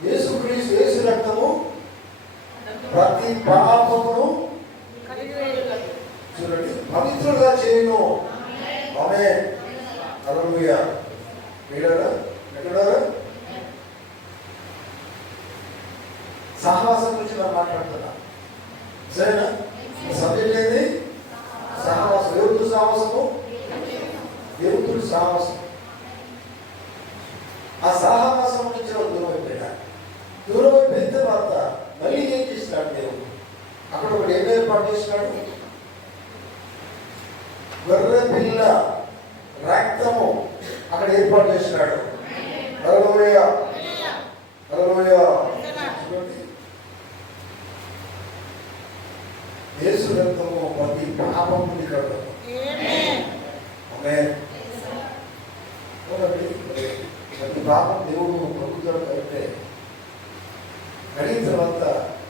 యేసుక్రీస్తు యేసు రక్తము ప్రతి పాపమును చూడండి పవిత్రులుగా చేయను. ఆమేన్. హల్లెలూయా. వీళ్ళరా ఎక్కడారా? సహవాసం గురించి మనం మాట్లాడుతున్నాం. సరేనా? సబ్జెక్ట్ ఏంది? సహవాసం. ఎవరితో సహవాసము? దేవుడు సహవాసం. ఆ సహవాసం నుంచి దూరం అయిపోయినా, దూరం అయిపోయిన తర్వాత మళ్ళీ ఏం చేసినాడు దేవుడు? అక్కడ ఒకటి ఏం ఏర్పాటు చేసినాడు? గొర్రె పిల్ల రక్తము అక్కడ ఏర్పాటు చేసినాడు. హల్లెలూయా. హల్లెలూయా. యేసు రక్తము ప్రతి పాపం నుండి కడగడం. ఆమేన్. ప్రతి పాపం దేవుడు ప్రభుత్వం కలిపితే కడిగిన తర్వాత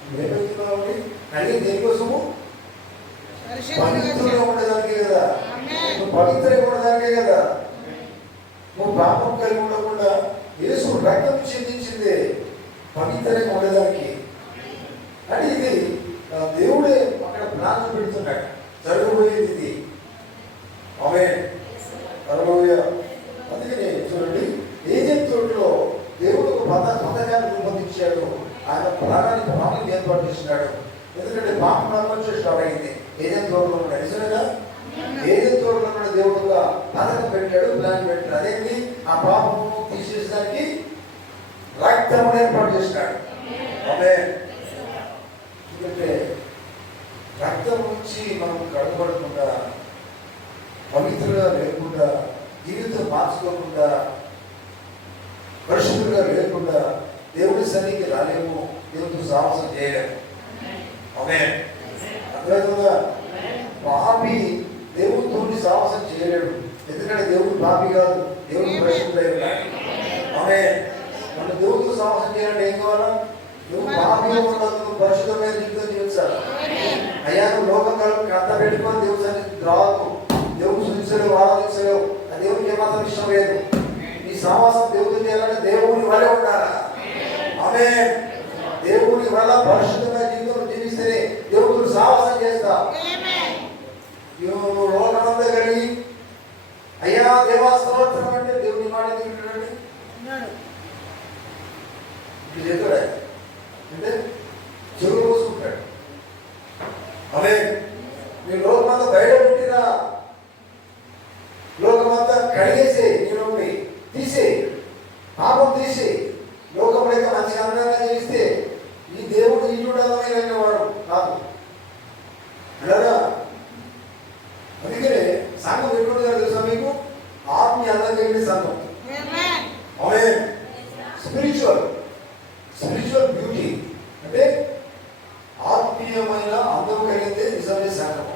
నువ్వేమవుతున్నావు? కడిగి దేనికోసము? పవిత్రంగా ఉండేదానికే కదా. నువ్వు పవిత్రంగా ఉండేదానికే కదా. నువ్వు పాపం కలిగి ఉండకుండా యేసు రక్తం చెందించింది పవిత్రంగా ఉండేదానికి. అని ఇది దేవుడే అక్కడ ప్లాన్ పెడుతున్నాడు, జరగబోయేది ఇది. ఆమేన్. హల్లెలూయా. అందుకని చూడండి, ఏదైనా తోటలో దేవుడు ఒక పథకాన్ని రూపొందించాడు. ఆయన ప్రణాళిక ఏర్పాటు చేసినాడు. ఎందుకంటే పాపం నుంచి స్టార్ట్ అయింది ఏదైనా తోటలో ఉన్నాడు. నిజంగా ఏదైనా తోటలో ఉన్న దేవుడు ఒక పథకం పెట్టాడు, ప్లాన్ పెట్టాడు. అదేంటి? ఆ పాపము తీసేసడానికి రక్తమును ఏర్పాటు చేసినాడు. ఆమేన్. ఎందుకంటే రక్తం నుంచి మనం కడగబడకుండా, పవిత్రంగా లేకుండా, జీవితం మార్చుకోకుండా, పరిశుద్ధంగా లేకుండా దేవుడి సన్నిధికి రాలేము, దేవుడితో సాహసం చేయలేము. ఆమేన్. అర్థమవుతుందా? పాపి దేవుడితో సాహసం చేయలేడు. ఎందుకంటే దేవుడు పాపి కాదు, దేవుడు పరిశుద్ధుడై ఉన్నాడు. ఆమేన్. మన దేవుడితో సాహసం చేయాలంటే ఏం కావాలా? నువ్వు పాపిగా ఉండదు, పరిశుద్ధమైన జీవితం జీవించాలి. అయ్యా నువ్వు లోకం కలుపు అంత పెట్టుకొని దేవుడి సన్నిధికి రాదు, దేవుడు సూచించలేవు, ఆరాధించలేవు. ఆ దేవుడికి ఏమాత్రం ఇష్టం లేదు. నీ సావాసం దేవుడితో చేయాలంటే దేవుని వలె ఉండాలా. ఆమేన్. దేవుని వల్ల పరిశుద్ధమైన జీవితం జీవిస్తేనే దేవుడు సావాసం చేస్తా. లోకమంతా కలిగి అయ్యా దేవా స్తోత్రం అంటే దేవుని మాట వింటాడండి. ఇటు చేస్తాడు అంటే చెవులు పోసుకుంటాడు. అదే మీరు లోకమంతా బయట పెట్టినా లోకమంతా కడిగేసి నీ నుండి తీసే పాపం తీసి లోకం లేక మంచి అందంగా జీవిస్తే ఈ దేవుడు ఇల్లు అందమైన వాడు కాదు. అలాగా అందుకనే సంఘం ఎటువంటి తెలుసా మీకు? ఆత్మీయ అందం కలిగిన సంఘం. ఆమె స్పిరిచువల్ బ్యూటీ అంటే ఆత్మీయమైన అందం కలిగితే నిజమే సంఘం.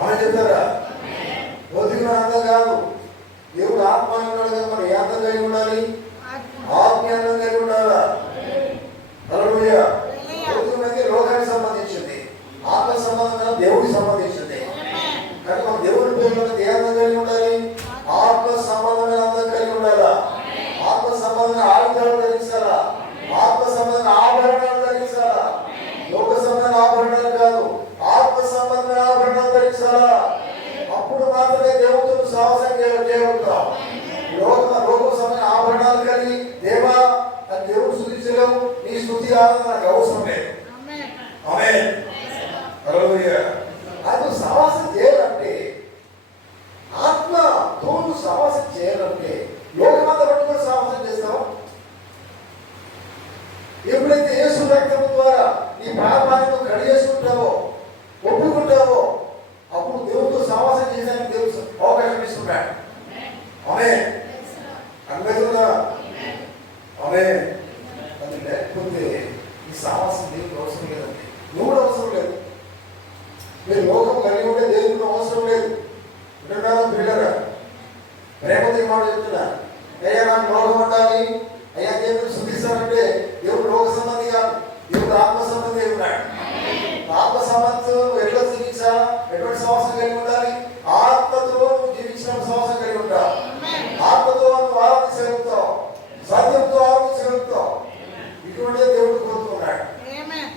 ఆమె చెప్తారా? భౌతికమైన అందం కాదు. దేవుడు ఆత్మీయ ఉన్నాడు కదా, మరి ఏ అందం కలిగి ఉండాలి? ఆత్మీయ అందం కలిగి ఉండాలా? హల్లెలూయా. భౌతికమైతే లోకానికి సంబంధించింది, ఆత్మ సంబంధంగా దేవుడికి సంబంధించింది. కానీ మన దేవుడి పేరులో ఏ అందం కలిగి ఉండాలి? ఆత్మ సంబంధమైన అందం కలిగి ఉండాలా? ఆత్మ సంబంధమైన ఆయుధాలు ధరించాలా? ఆత్మ సంబంధమైన ఆభరణాలు ధరించాలా? లోక సంబంధమైన ఆభరణాలు కాదు, ఆత్మ సంబంధమైన ఆభరణాలు ధరించాలా? అప్పుడు మాత్రమే దేవుడితో సాహసం చేయగలుగుతాం. లోక సంబంధమైన ఆభరణాలు కలిగి దేవా అని దేవుడు స్తుతించలేము. నీ స్తుతి ఆనందం నాకు అవసరం లేదు. ఆమేన్. హల్లెలూయా. అది సాహసం చేయాలంటే, ఆత్మ తోడు సాహసం చేయాలంటే లోకమంతా పట్టుకొని సాహసం చేస్తావా? ఎప్పుడైతే యేసు రక్తము ద్వారా నీ పాపాలను కడిగేసుకుంటావో, ఒప్పుకుంటావో, అప్పుడు దేవుడితో సావాసం చేయడానికి దేవుడు అవకాశం ఇస్తున్నాడు. ఆమేన్. అర్థమవుతుందా? ఆమేన్. అది లేకపోతే ఈ సావాసం దేవుడికి అవసరం లేదండి. నువ్వు కూడా అవసరం లేదు. మీరు లోకం కలిగి ఉంటే దేవుడికి అవసరం లేదు. వింటున్నారా పిల్లరా? రేపటి మాట చెప్తున్నా, అయ్యా నాకు లోకం ఉండాలి, అయ్యా దేవుడు శుద్ధిస్తానంటే దేవుడు లోక సంబంధి కాదు, దేవుడు ఆత్మ సంబంధి ఉన్నాడు. ఆత్మ సంబంధం ఎట్లా జీవించాలా? ఎటువంటి సంవత్సరం కలిగి ఉండాలి? ఆత్మతో జీవించిన సంవత్సరం కలిగి ఉంటావు. ఆత్మతో నువ్వు ఆరాధించగలుగుతావు, సత్యంతో ఆరాధించగలుగుతావు. ఇటువంటి దేవుడు కోరుకున్నాడు.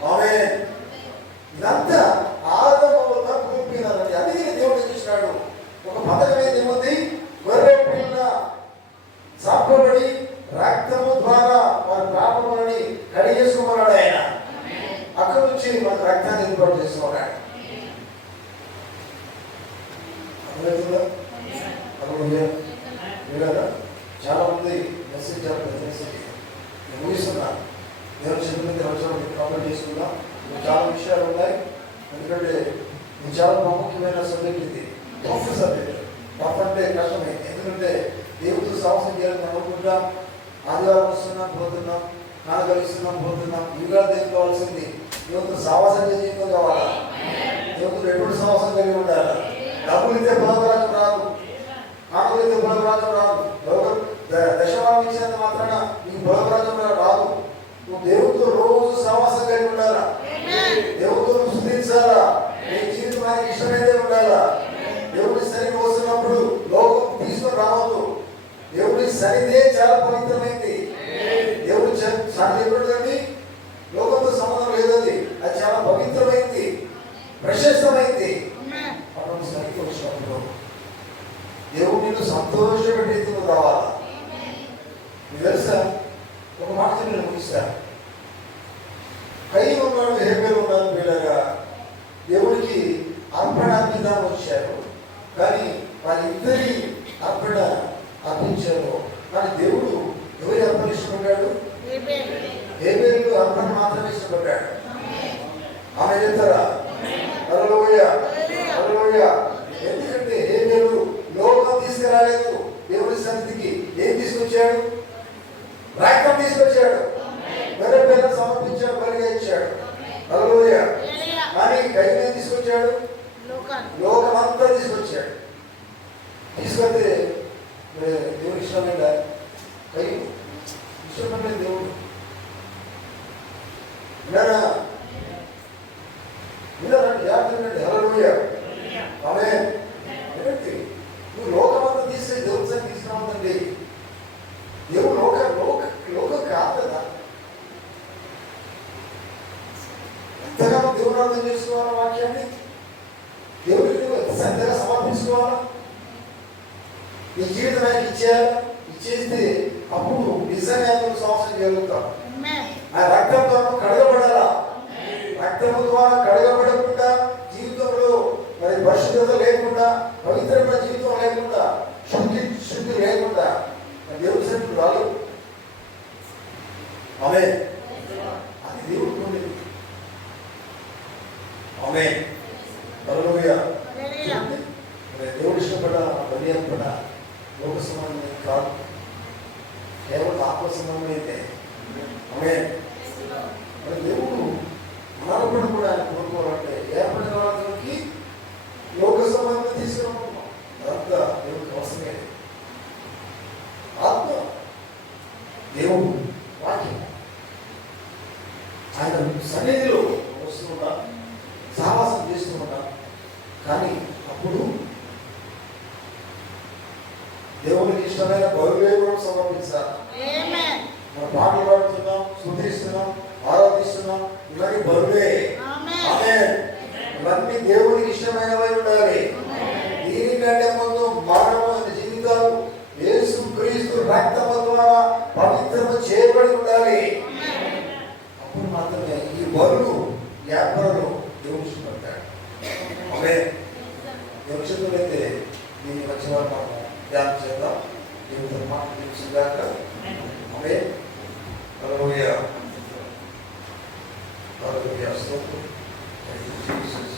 ఆమేన్. ఇదంతా ఆదమవల్ల కూర్పినారండి. అందుకే దేవుడు చూసినాడు ఒక పథకం ఏముంది? గొర్రె పిల్ల సాపబడి రక్తము ద్వారా వారి పాపములని కడిగేసుకోమన్నాడు ఆయన. అక్కడి నుంచి మన రక్తాన్ని ఏర్పాటు చేసుకున్నాడు. చాలా మంది మెసేజ్ ముగిస్తున్నా. నేను చెప్పిన కంప్లీట్ చేసుకున్నా. చాలా విషయాలు ఉన్నాయి, ఎందుకంటే ఇది చాలా ప్రాముఖ్యమైన సబ్జెక్ట్. ఇది టఫ్ సబ్జెక్ట్. టఫ్ అంటే కష్టమే, ఎందుకంటే దేవుడితో సాహసం చేయాలని అనుకుంటాం. ఆదివారం వస్తున్నాం, పోతున్నాం, నాన్నగలిస్తున్నాం, పోతున్నాం. ఇవిగా దేవుడు కావాల్సింది దేవుడితో సాహసం జీవితం కావాలా? దేవుడితో ఎటువంటి సాహసం కలిగి ఉండాలా? డబ్బులు ఇస్తే బలవరాజం రాదు, కానుకలు ఇస్తే బలవరాజం రాదు. దశభాగం ఇచ్చినంత మాత్రాన నీకు బలవరాజం రాదు. నువ్వు దేవుడితో రోజు సాహసం కలిగి ఉండాలా? దేవుడితో స్తుతించాలా? నీ జీవితం ఆయనకి ఇష్టమైతే ఉండాలా? దేవుడి సన్నిధికి వస్తున్నప్పుడు లోకం తీసుకొని రావద్దు. దేవుడి సన్నిధే చాలా పవిత్రమైంది. దేవుడి సన్నిధి ఎప్పుడండి? లోకంతో సంబంధం లేదండి. అది చాలా పవిత్రమైంది, ప్రశస్తమైంది. మనం సన్నిధికి వచ్చినప్పుడు దేవుడు నిన్ను సంతోషపెట్టి నువ్వు రావాలా? మీకు తెలుసా? ఒక మాట నేను ముగిస్తాను. కయ్యూరు ఉన్నాడు, హేబేలు ఉన్నాడు, వీళ్ళగా దేవుడికి అర్పణ అర్పిద్దాం వచ్చారు. కానీ వాళ్ళిద్దరి అర్పణ అర్పించారు. కానీ దేవుడు ఎవరి అర్పణ ఇష్టపడ్డాడు? హేబేలు అర్పణ మాత్రమే ఇష్టపడ్డాడు. ఆమె చెప్తారా? హల్లెలూయా, హల్లెలూయా. ఎందుకంటే హేబేలు లోకం తీసుకురాలేదు, దేవుడి సన్నిధికి ఏం తీసుకొచ్చాడు? రక్తం తీసుకొచ్చాడు, వేరే పేరు సమర్పించాడు, బలిగా ఇచ్చాడు. హల్లెలూయా. కానీ కయ్యూరు ఏం తీసుకొచ్చాడు? లోకమంతా తీసుకొచ్చాడు. తీసుకొస్తే దేవుడు ఇష్టమైన కయ్యూరు ఇష్టపడిన దేవుడు విన్నారా? విన్నారండి? జాగ్రత్త. హల్లెలూయా. ఆమేన్. ఏంటి నువ్వు లోకమంతా తీసుకొని దేవుడి సన్నిధికి తీసుకురావద్దండి. దేవుడు లోకం కాదు కదా. ఎంతగానో దేవుడు అర్థం చేసుకోవాలి వాక్యాన్ని. దేవుడికి నీ జీవితం ఆయనకి ఇచ్చేస్తే అప్పుడు నిజంగా నువ్వు సంవత్సరం జరుగుతావు. ఆ రక్తంతో కడగబడాలా. రక్తము ద్వారా కడగబడకుండా జీవితంలో మరి పరిశుద్ధత లేకుండా, పవిత్రమైన జీవితం లేకుండా, శుద్ధి లేకుండా దేవుడి సన్నిధికి రాలేదు. ఆమేన్. అది దేవుడు కోరేది. ఆమేన్. హల్లెలూయా. దేవుడు ఇష్టపడ బలి అర్పణ లోక సంబంధం కాదు, కేవలం ఆత్మ సంబంధం అయితే. ఆమేన్. మరి దేవుడు మనల్ని కూడా ఆయన కోరుకోవాలంటే ఏర్పడిన వాళ్ళకి లోక సంబంధం తీసుకురావడం అదంతా దేవుడికి అవసరమే. ఆత్మ దేవుడు వాక్యం ఆయన సన్నిధిలో వస్తున్నా సహవాసం చేస్తున్నా. కానీ అప్పుడు దేవునికి ఇష్టమైన బలులే కూడా సమర్పించాలి. మనం పాటలు పాడుతున్నాం, స్తుతిస్తున్నాం, ఆరాధిస్తున్నాం, ఇవన్నీ బలులే. ఇవన్నీ దేవునికి ఇష్టమైనవై ఉండాలి. దీనికంటే ముందు మానవ జీవితాలు యేసు క్రీస్తు రక్తము ద్వారా పవిత్రము చేయబడి ఉండాలి. అప్పుడు మాత్రమే ఈ బలులు యాత్రలు దేవుడు ఇష్టపడతాడు. ఆమేన్. యక్షతులైతే దీన్ని వచ్చిన మనం ధ్యానం చేద్దాం. దేవుడితో మాట్లాడించుగాక. ఆమేన్. హల్లెలూయా. హల్లెలూయా. స్తోత్రం. Thank you Jesus.